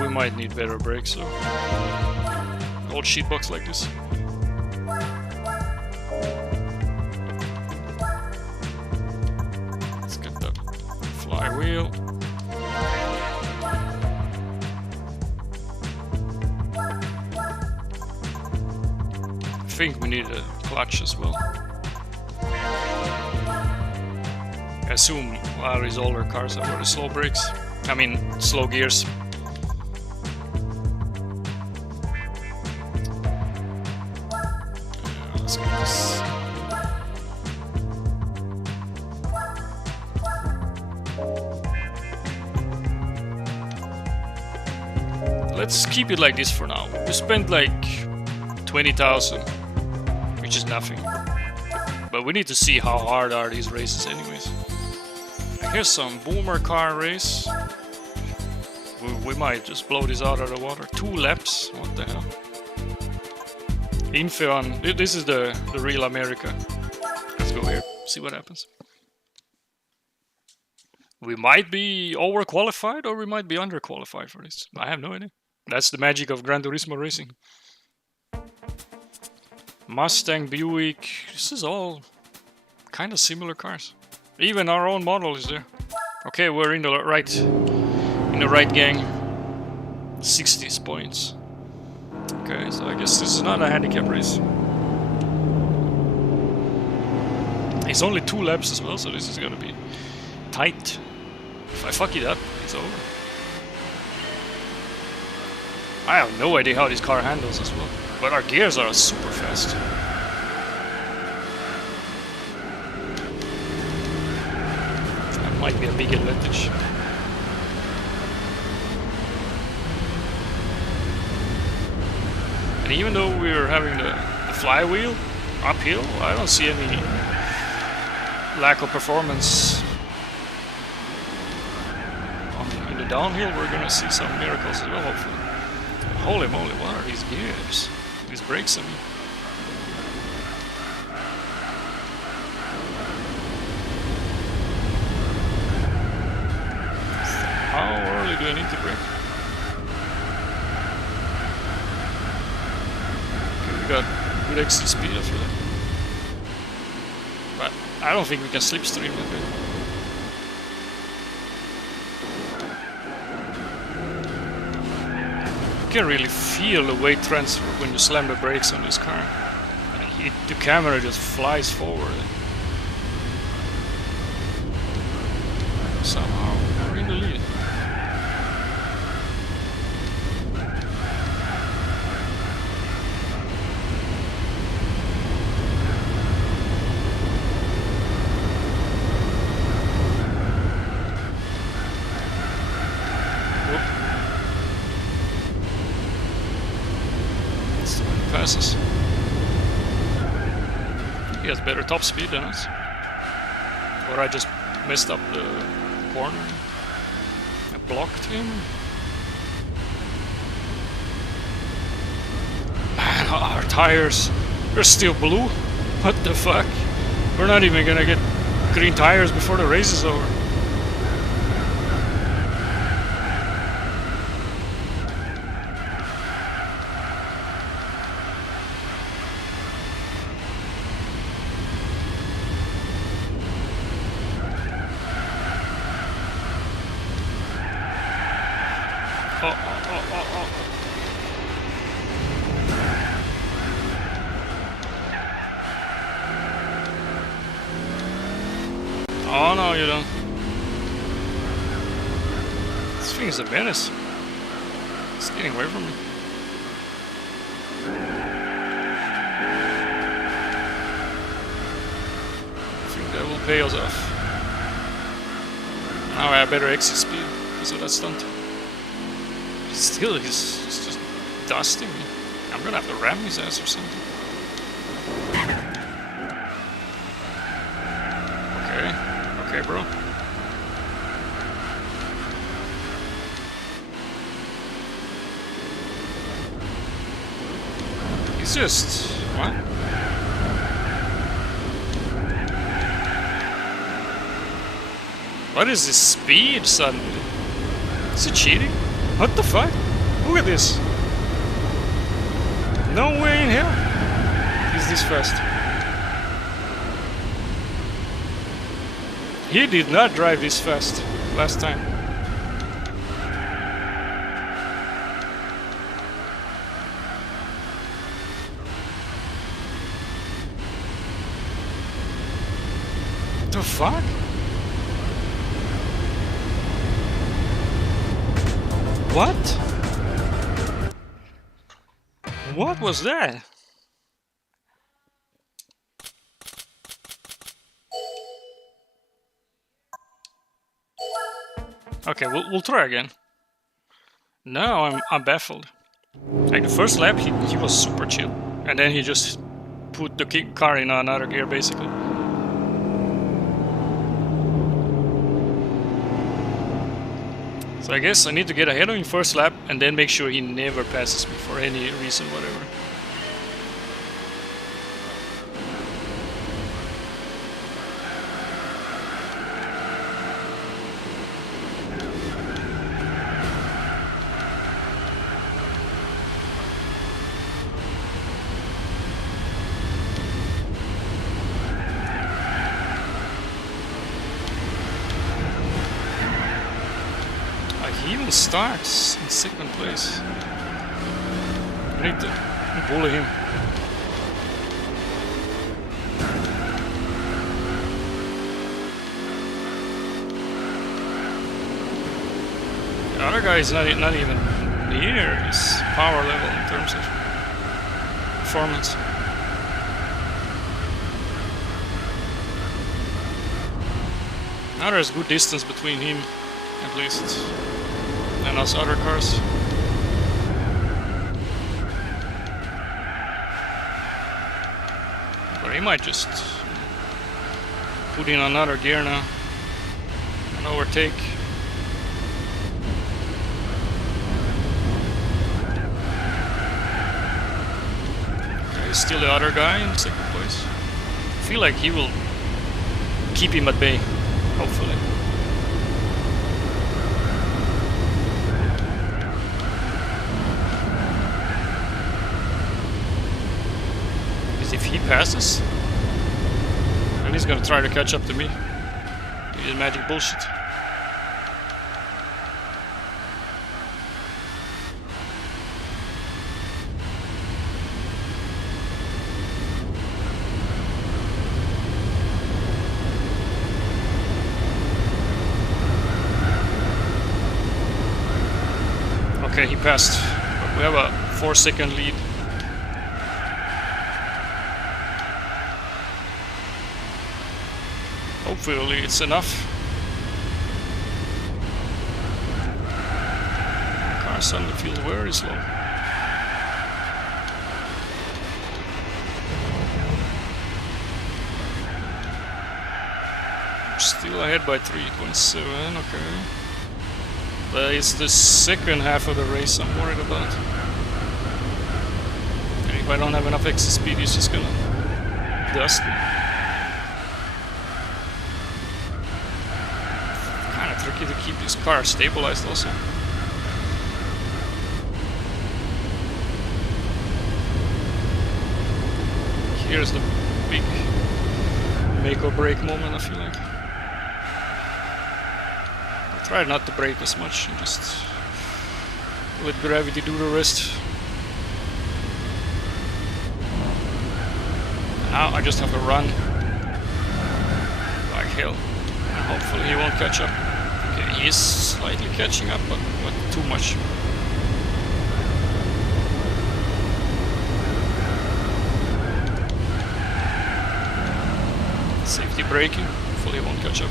We might need better brakes, so old sheet box like this. Let's get the flywheel. I think we need a clutch as well. I assume a lot of these older cars have very slow brakes. I mean, slow gears. Let's get this. Let's keep it like this for now. We spent like 20,000. Which is nothing. But we need to see how hard are these races anyways. Here's some boomer car race. We might just blow this out of the water. 2 laps, what the hell. Info on, this is the real America. Let's go here, see what happens. We might be overqualified or we might be underqualified for this. I have no idea. That's the magic of Gran Turismo racing. Mustang, Buick, this is all kind of similar cars. Even our own model is there. Okay, we're in the right gang. 60 points. Okay, so I guess this is not a handicap race. It's only 2 laps as well, so this is gonna be tight. If I fuck it up, it's over. I have no idea how this car handles as well. But our gears are super fast. That might be a big advantage. And even though we're having the flywheel uphill, I don't see any lack of performance. In the downhill, we're gonna see some miracles as well, hopefully. Holy moly, what are these gears? These brakes, I mean. How early do I need to brake? Okay, we got good exit speed, I feel like. But I don't think we can slipstream that bit. You can really feel the weight transfer when you slam the brakes on this car. The camera just flies forward. Somehow we're in the lead. Passes. He has better top speed than us. Or I just messed up the corner. I blocked him. Man, our tires, they're still blue. What the fuck? We're not even gonna get green tires before the race is over. Oh no, you don't. This thing is a menace. It's getting away from me. I think that will pay us off. Now I have better exit speed because of that stunt. Still, he's just dusting me. I'm gonna have to ram his ass or something. Okay, bro. He's just... what? What is this speed suddenly? Is he cheating? What the fuck? Look at this. No way in hell he's this fast. He did not drive this fast last time. The fuck? What? What was that? Okay, we'll try again. No, I'm baffled. Like the first lap, he was super chill, and then he just put the car in another gear, basically. So I guess I need to get ahead of him first lap, and then make sure he never passes me for any reason, whatever. He even starts in second place. I need to bully him. The other guy is not even near his power level in terms of performance. Now there's good distance between him, at least, and us other cars. But he might just put in another gear now and overtake. Okay, still the other guy in second place. I feel like he will keep him at bay, hopefully. Because if he passes, then he's gonna try to catch up to me. He is magic bullshit. Okay, he passed, but we have a 4-second lead. Hopefully it's enough. The car suddenly feels very slow. Still ahead by 3.7, okay. But it's the second half of the race I'm worried about. And if I don't have enough exit speed, he's just gonna dust me. Kinda tricky to keep this car stabilized also. Here's the big make or break moment, I feel like. Try not to brake as much and just let gravity do the rest. Now I just have to run like hell. And hopefully he won't catch up. Okay, he is slightly catching up, but not too much. Safety braking, hopefully he won't catch up.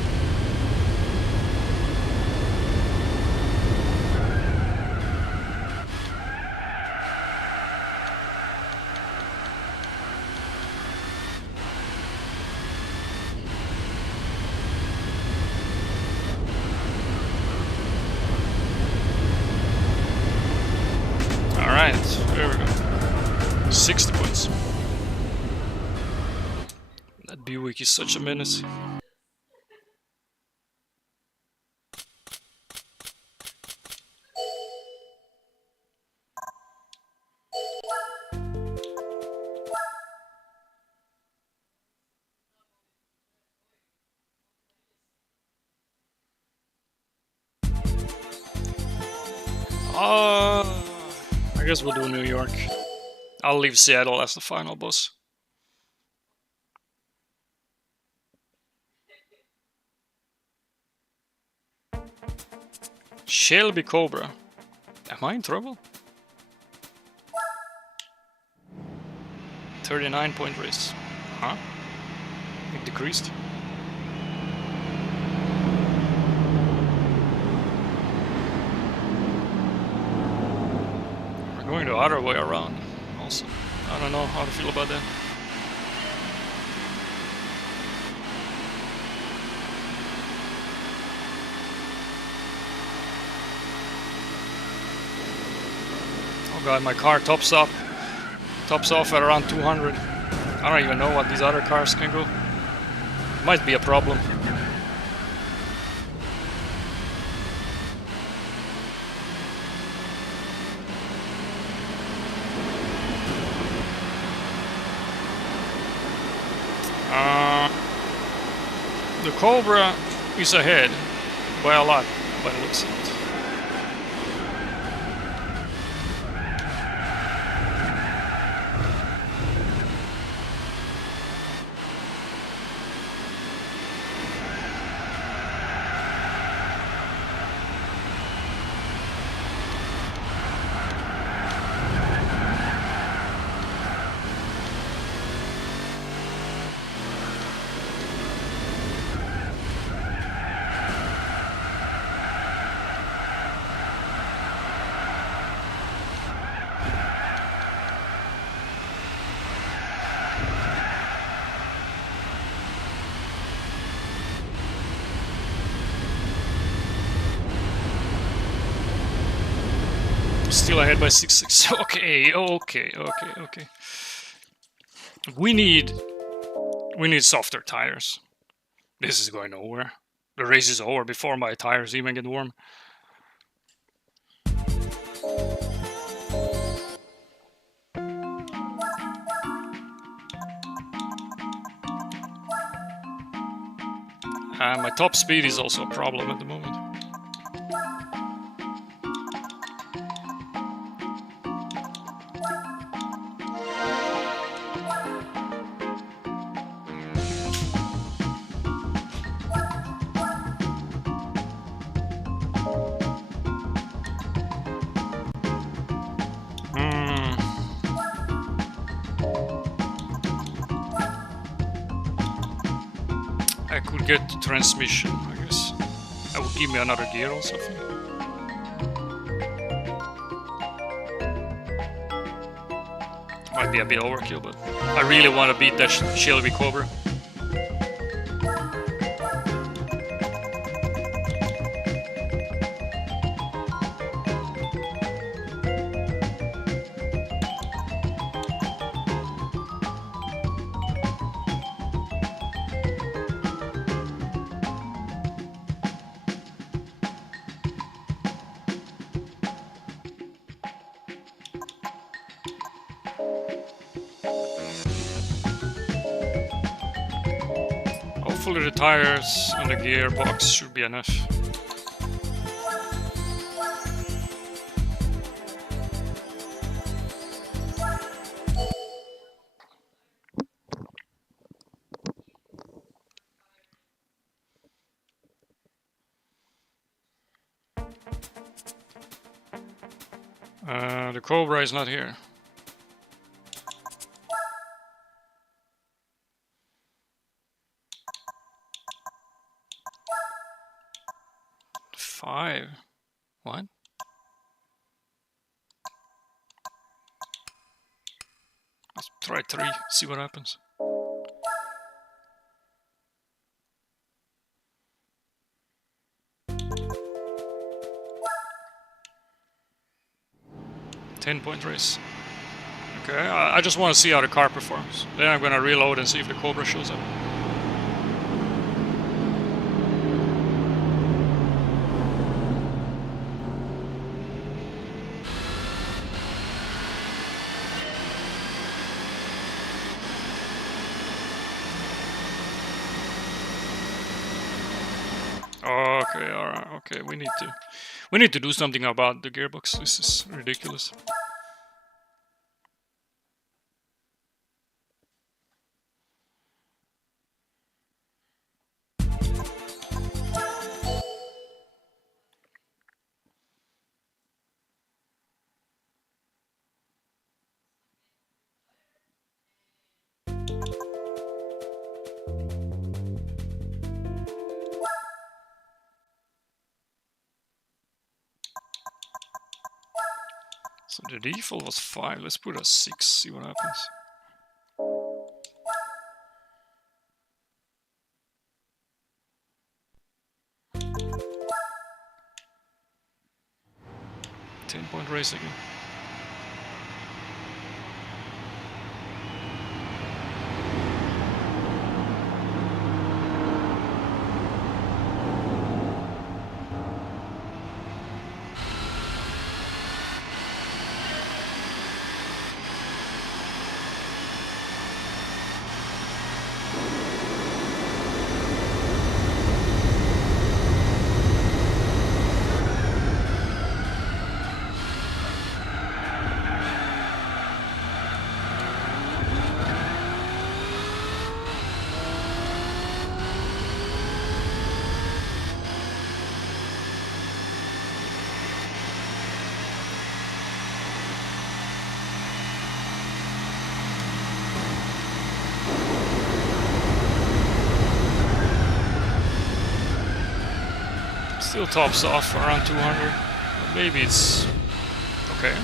There we go. 60 points. That Buick is such a menace. I guess we'll do New York. I'll leave Seattle as the final boss. Shelby Cobra. Am I in trouble? 39-point race. Huh? It decreased. Going the other way around also. I don't know how to feel about that. Oh god, my car tops off at around 200. I don't even know what these other cars can go. Might be a problem. The Cobra is ahead by a lot, by the looks of it. Still ahead by 6-6. Okay. We need softer tires. This is going nowhere. The race is over before my tires even get warm. My top speed is also a problem at the moment. I could get the transmission, I guess. That would give me another gear or something. Might be a bit overkill, but I really want to beat that Shelby Cobra. Hopefully the tires and the gearbox should be enough. The Cobra is not here. What? Let's try 3, see what happens. $10-point race. Okay, I just want to see how the car performs. Then I'm gonna reload and see if the Cobra shows up. Okay, alright, okay, we need to do something about the gearbox. This is ridiculous. So the default was 5, let's put a 6, see what happens. $10-point race again. Still tops off around 200. Maybe it's okay.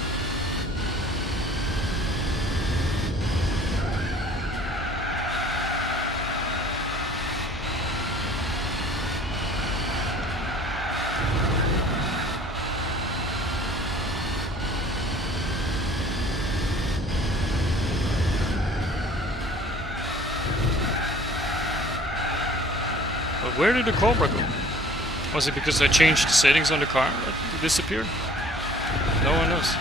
where did the Cobra go? Was it because I changed the settings on the car that it disappeared? No one knows.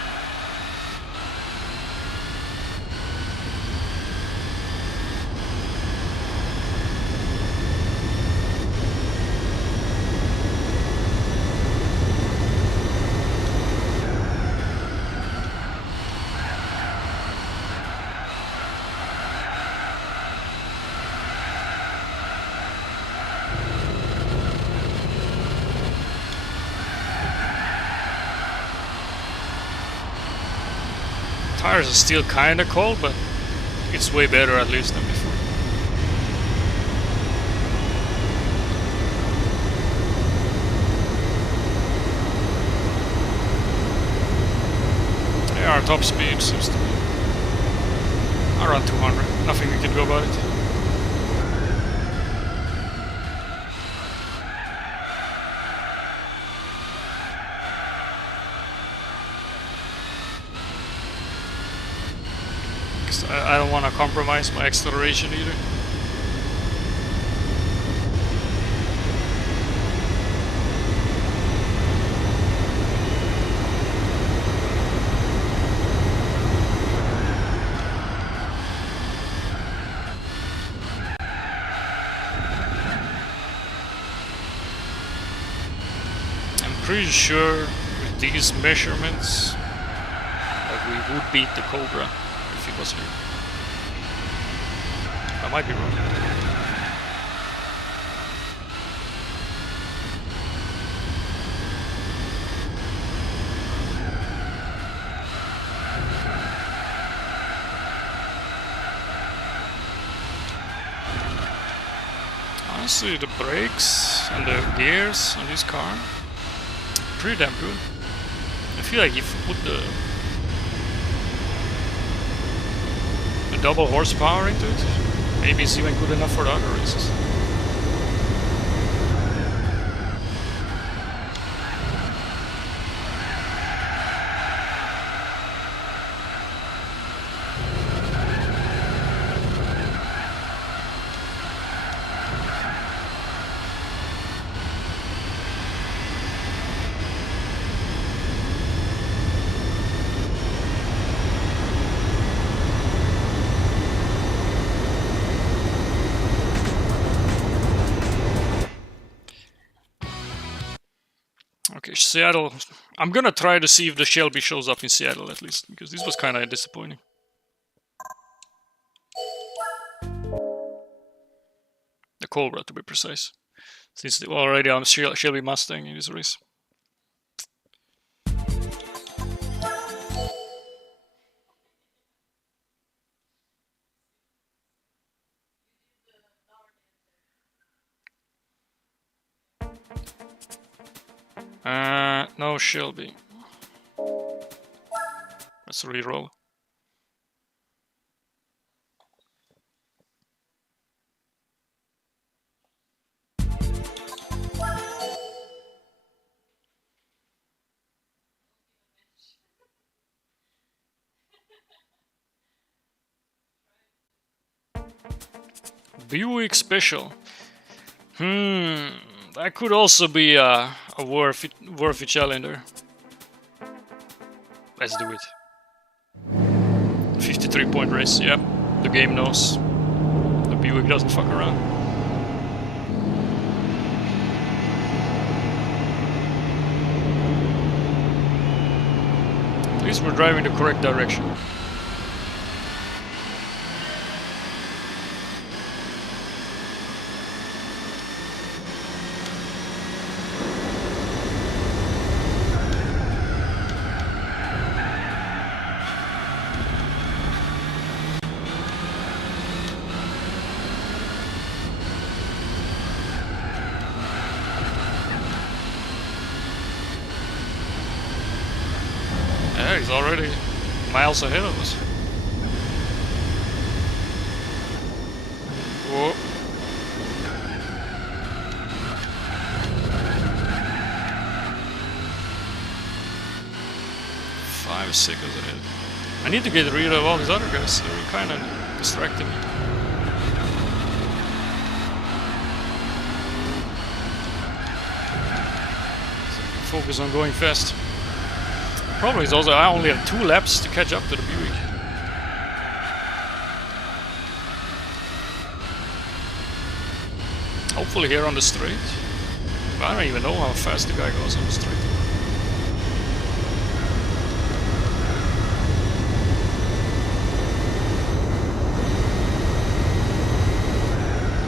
Tires are still kinda cold, but it's way better at least than before. Yeah, our top speed seems to be around 200. Nothing we can do about it. I don't want to compromise my acceleration either. I'm pretty sure with these measurements that we would beat the Cobra if he was here. I might be wrong. Honestly, the brakes and the gears on this car, pretty damn good. I feel like if you put the double horsepower into it, maybe it's even good enough for the other races. Okay, Seattle. I'm gonna try to see if the Shelby shows up in Seattle at least, because this was kind of disappointing. The Cobra, to be precise, since they were already on Shelby Mustang in this race. No Shelby. Let's reroll. Buick Special. That could also be a worthy challenger. Let's do it. 53-point race, yeah. The game knows. The Buick doesn't fuck around. At least we're driving the correct direction. Yeah, he's already miles ahead of us. Whoa. 5 seconds ahead. I need to get rid of all these other guys. They're kind of distracting me. focus on going fast. Problem is also I only have 2 laps to catch up to the Buick. Hopefully here on the straight. I don't even know how fast the guy goes on the straight.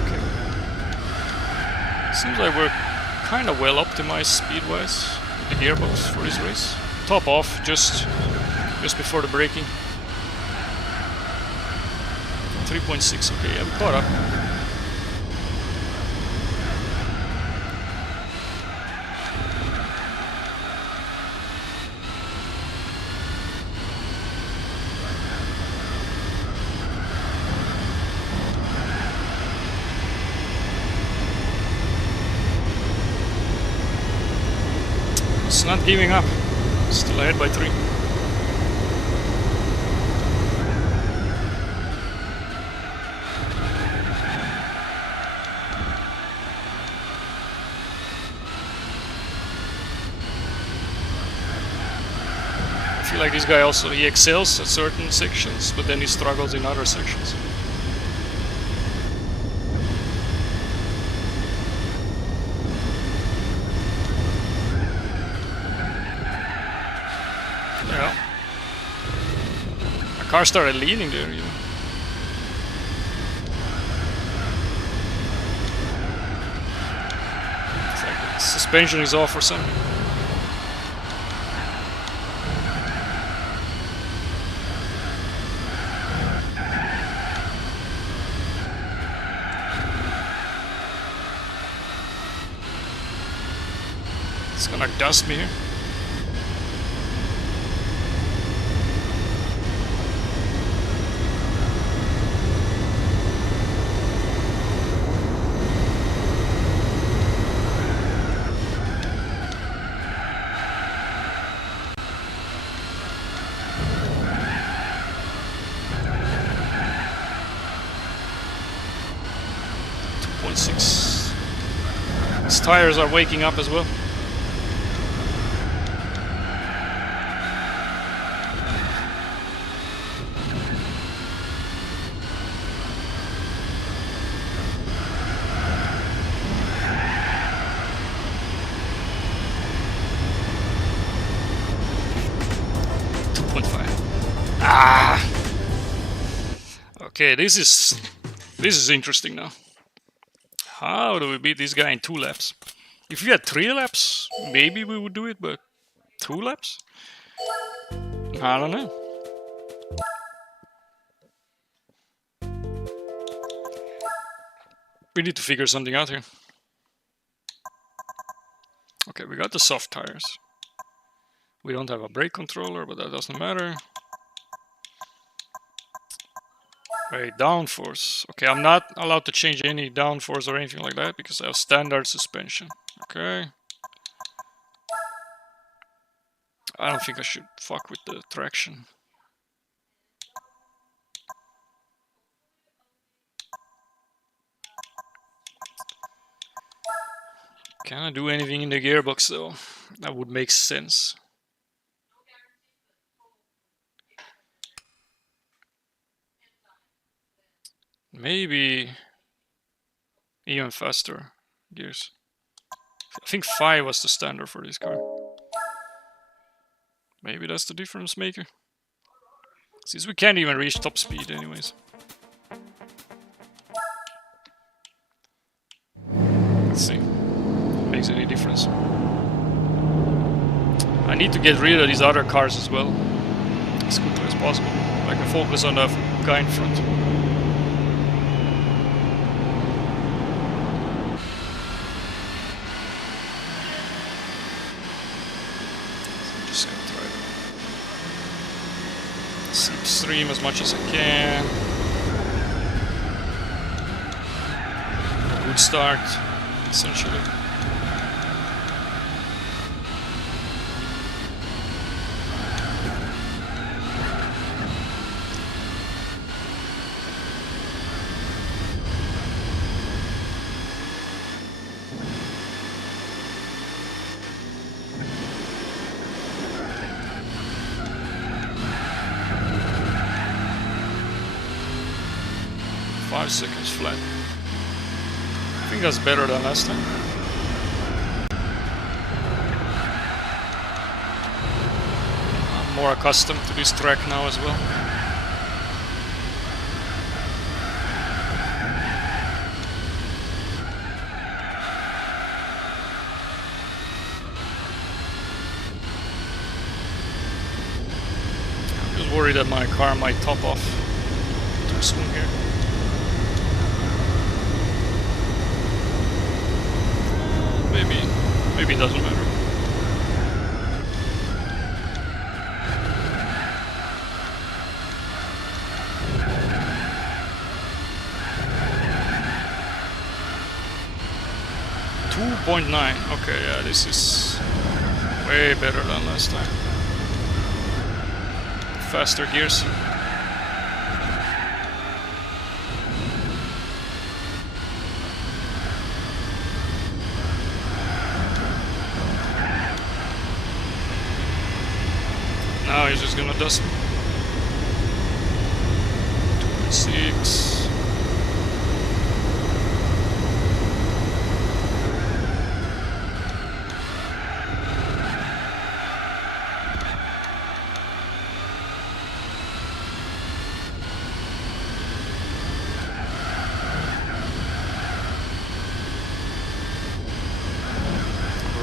Okay. Seems like we're kind of well optimized speed-wise with the gearbox for this race. Top off just before the braking. 3.6, okay, yeah, we caught up. It's not giving up. Still ahead by 3. I feel like this guy also, he excels at certain sections, but then he struggles in other sections. Yeah. My car started leaning there, you know. It's like the suspension is off or something. It's gonna dust me here. His tires are waking up as well. Okay, this is interesting now. How do we beat this guy in 2 laps? If we had 3 laps, maybe we would do it, but 2 laps? I don't know. We need to figure something out here. Okay, we got the soft tires. We don't have a brake controller, but that doesn't matter. Okay, downforce. Okay, I'm not allowed to change any downforce or anything like that because I have standard suspension. Okay. I don't think I should fuck with the traction. Can I do anything in the gearbox though? That would make sense. Maybe even faster gears. I think 5 was the standard for this car. Maybe that's the difference maker. Since we can't even reach top speed anyways. Let's see. Makes any difference. I need to get rid of these other cars as well. As quickly as possible. I can focus on the guy in front. Slipstream as much as I can. Good start, essentially. 5 seconds flat. I think that's better than last time. I'm more accustomed to this track now as well. I'm just worried that my car might top off too soon here. Maybe it doesn't matter. .9. Okay, yeah, this is way better than last time. Faster gears. Now he's just gonna dust me. 2.6.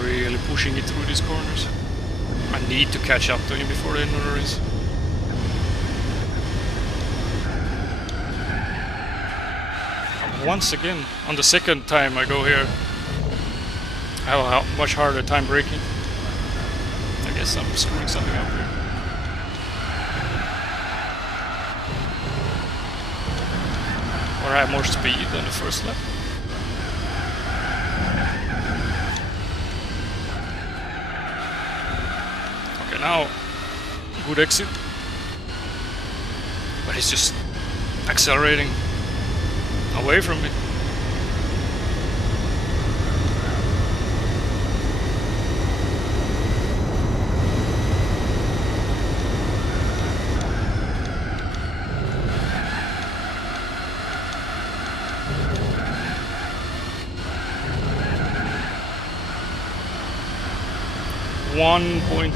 Really pushing it through these corners. I need to catch up to him before the end of the race. Once again, on the second time I go here, I have a much harder time braking. I guess I'm screwing something up here. Or I have more speed than the first lap. Now, good exit, but he's just accelerating away from me.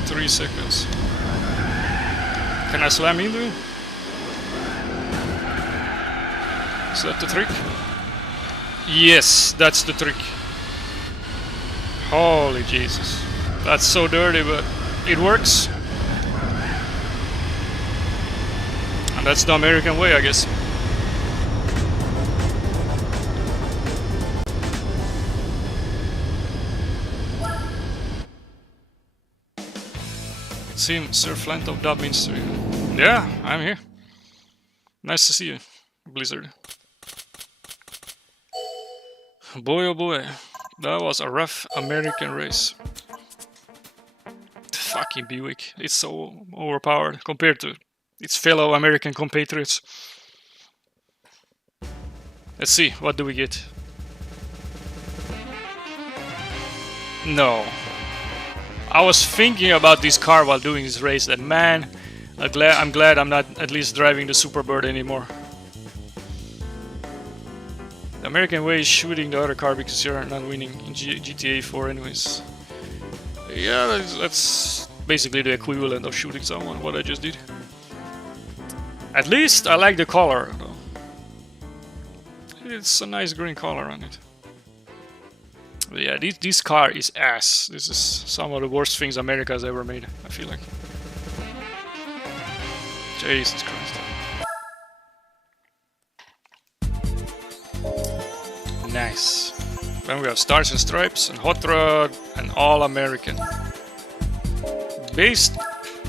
.3 seconds. Can I slam into him? Is that the trick? Yes, that's the trick. Holy Jesus. That's so dirty, but it works. And that's the American way, I guess. See him, Sir Flantto dub means to you. Yeah, I'm here. Nice to see you, Blizzard. Boy oh boy, that was a rough American race. Fucking Buick, it's so overpowered compared to its fellow American compatriots. Let's see, what do we get? No. I was thinking about this car while doing this race, that man, I'm glad I'm not at least driving the Superbird anymore. The American way is shooting the other car because you're not winning in GTA 4 anyways. Yeah, that's basically the equivalent of shooting someone, what I just did. At least I like the color though. It's a nice green color on it. But yeah, this car is ass. This is some of the worst things America has ever made, I feel like. Jesus Christ. Nice. Then we have Stars and Stripes and Hot Rod and All American. Based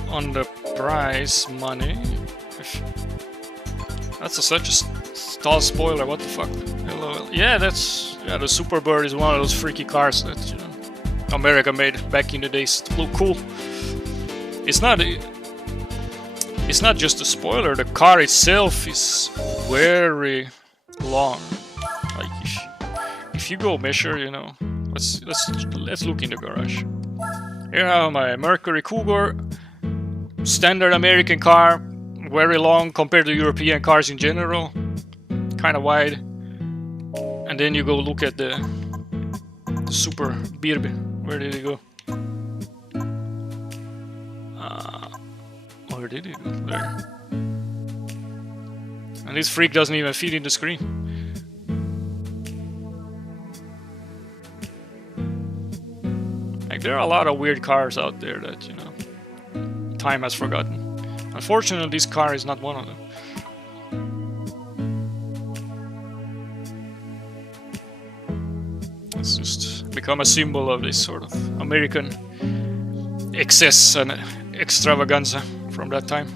on the prize money. That's such a stall spoiler, what the fuck? Hello. Yeah, that's the Superbird is one of those freaky cars that America made back in the days to look cool. It's not just a spoiler. The car itself is very long. Like if you go measure, let's look in the garage. Here I have my Mercury Cougar, standard American car, very long compared to European cars in general. kind of wide. And then you go look at the Super Birbe. Where did it go? Where did it go? There. And this freak doesn't even fit in the screen. Like, there are a lot of weird cars out there that, you know, time has forgotten. Unfortunately, this car is not one of them. It's just become a symbol of this sort of American excess and extravaganza from that time.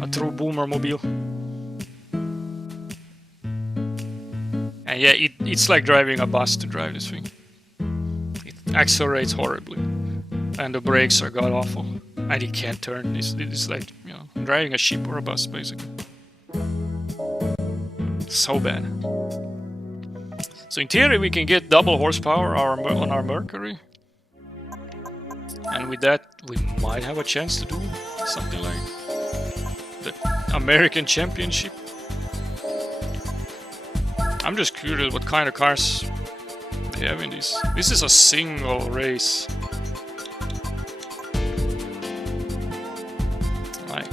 A true boomer mobile. And yeah, it's like driving a bus to drive this thing. It accelerates horribly. And the brakes are god awful. And it can't turn. It's like, you know, driving a ship or a bus, basically. So bad. So in theory, we can get double horsepower on our Mercury. And with that, we might have a chance to do something like the American Championship. I'm just curious what kind of cars they have in this. This is a single race. Like,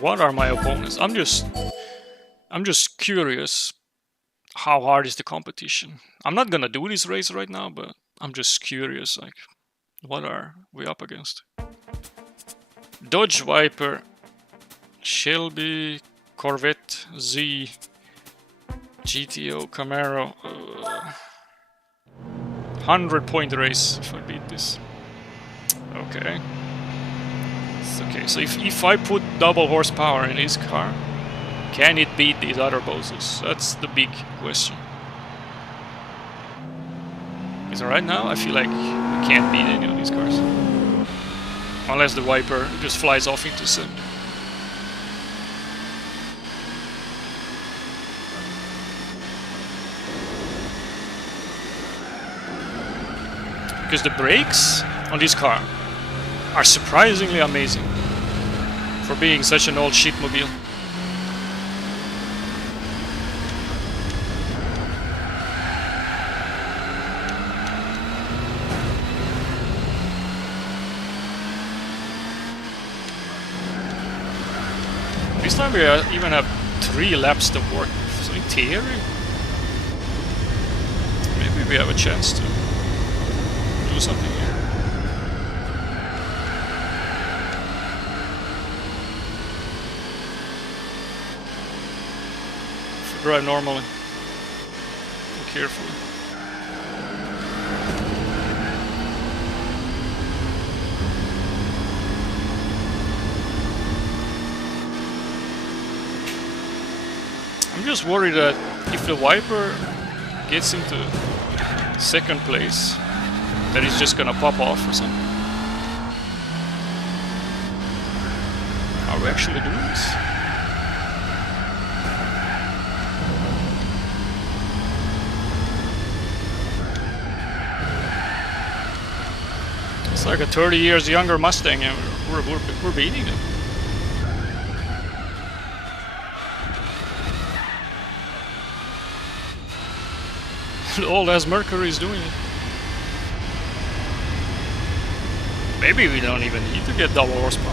what are my opponents? I'm just curious. How hard is the competition? I'm not gonna do this race right now, but I'm just curious, like, what are we up against? Dodge Viper, Shelby, Corvette, Z, GTO, Camaro. 100-point race if I beat this. Okay. Okay, so if I put double horsepower in this car, can it beat these other Boses? That's the big question. Because right now I feel like we can't beat any of these cars. Unless the Viper just flies off into sun. Because the brakes on this car are surprisingly amazing for being such an old shitmobile. This time we even have 3 laps to work, so in theory, maybe we have a chance to do something here. If we drive normally and carefully. I'm just worried that if the Viper gets into second place, that he's just gonna pop off or something. Are we actually doing this? It's like a 30 years younger Mustang and we're beating them. Old as Mercury is doing it. Maybe we don't even need to get double horsepower.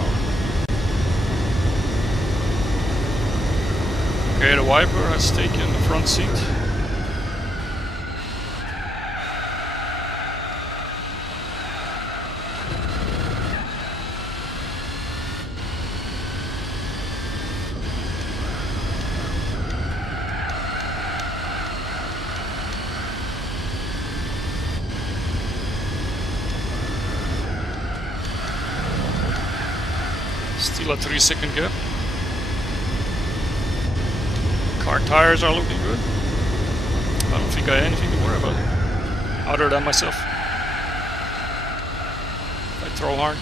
Okay, the Viper has taken the front seat. Still a 3-second gap. Car tires are looking good. I don't think I have anything to worry about, other than myself. I throw hard.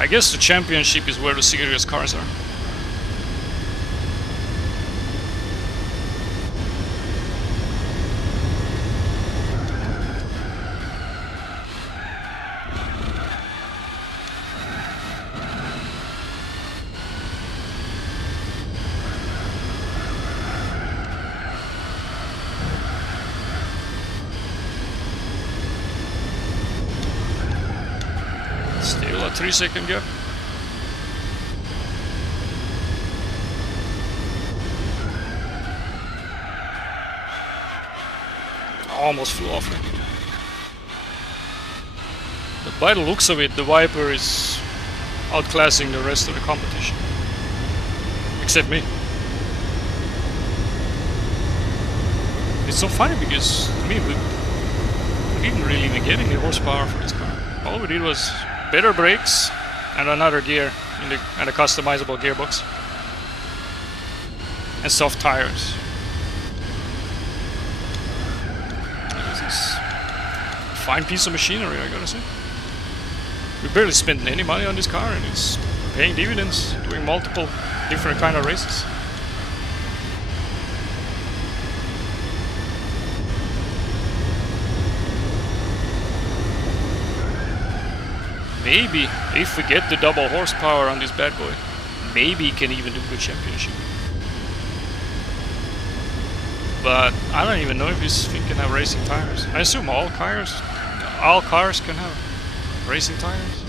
I guess the championship is where the serious cars are. 3-second gap. Almost flew off me. But by the looks of it, the Viper is outclassing the rest of the competition. Except me. It's so funny because, I mean, we didn't really even get any horsepower for this car. All we did was better brakes and another gear and a customizable gearbox. And soft tires. This is a fine piece of machinery, I gotta say. We barely spent any money on this car and it's paying dividends, doing multiple different kind of races. Maybe, if we get the double horsepower on this bad boy, maybe he can even do the championship. But I don't even know if this thing can have racing tires. I assume all cars can have racing tires.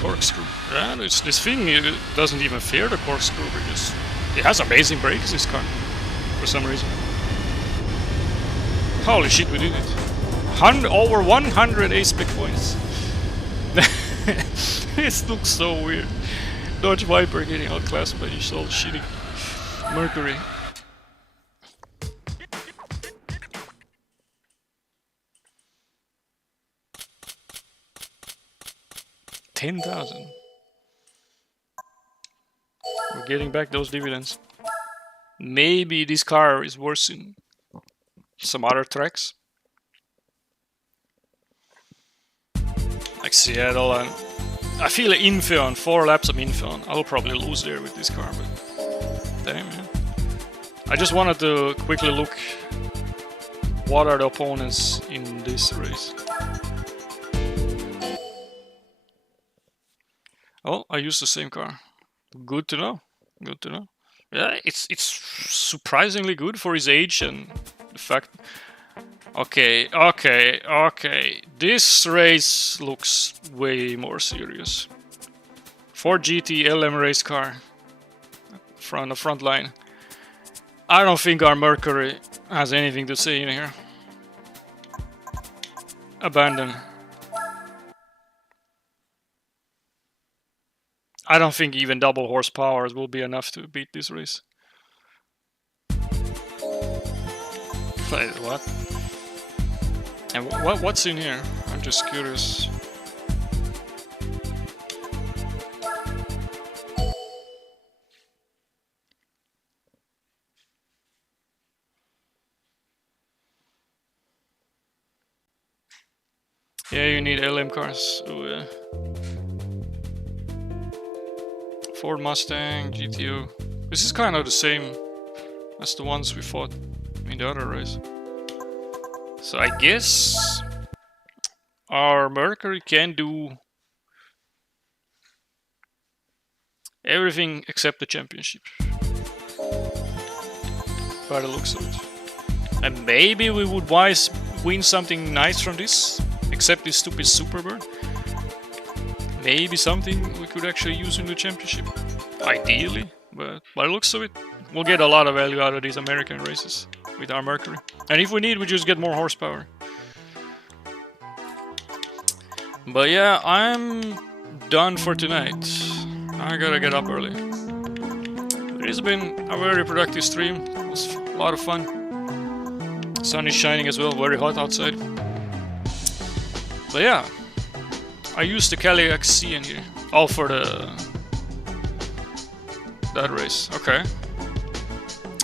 Corkscrew. Yeah, this thing doesn't even fear the corkscrew because it has amazing brakes, this car, for some reason. Holy shit, we did it. Over 100 aspec points. This looks so weird. Dodge Viper getting outclassed by this old shitty Mercury. $10,000. We're getting back those dividends. Maybe this car is worse in some other tracks. Like Seattle, and I feel Infion, 4 laps of Infion. I'll probably lose there with this car, but damn, man. I just wanted to quickly look what are the opponents in this race. Oh, I used the same car. Good to know. Good to know. Yeah, it's surprisingly good for his age and the fact. Okay. This race looks way more serious. Ford GT LM race car. From the front line. I don't think our Mercury has anything to say in here. Abandon. I don't think even double horsepower will be enough to beat this race. Wait, what? And what's in here? I'm just curious. Yeah, you need LM cars. Ooh, yeah. Ford Mustang, GTO. This is kind of the same as the ones we fought in the other race. So I guess our Mercury can do everything except the championship. By the looks of it. And maybe we would win something nice from this, except this stupid Superbird. Maybe something we could actually use in the championship. Ideally, but by the looks of it, we'll get a lot of value out of these American races with our Mercury. And if we need, we just get more horsepower. But yeah, I'm done for tonight. I gotta get up early. It has been a very productive stream. It was a lot of fun. Sun is shining as well, very hot outside. But yeah, I used the Cadillac CN here. All for that race. Okay.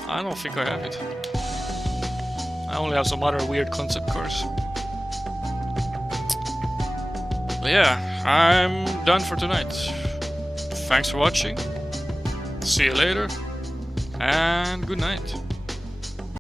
I don't think I have it. I only have some other weird concept cars. But yeah, I'm done for tonight. Thanks for watching. See you later. And good night.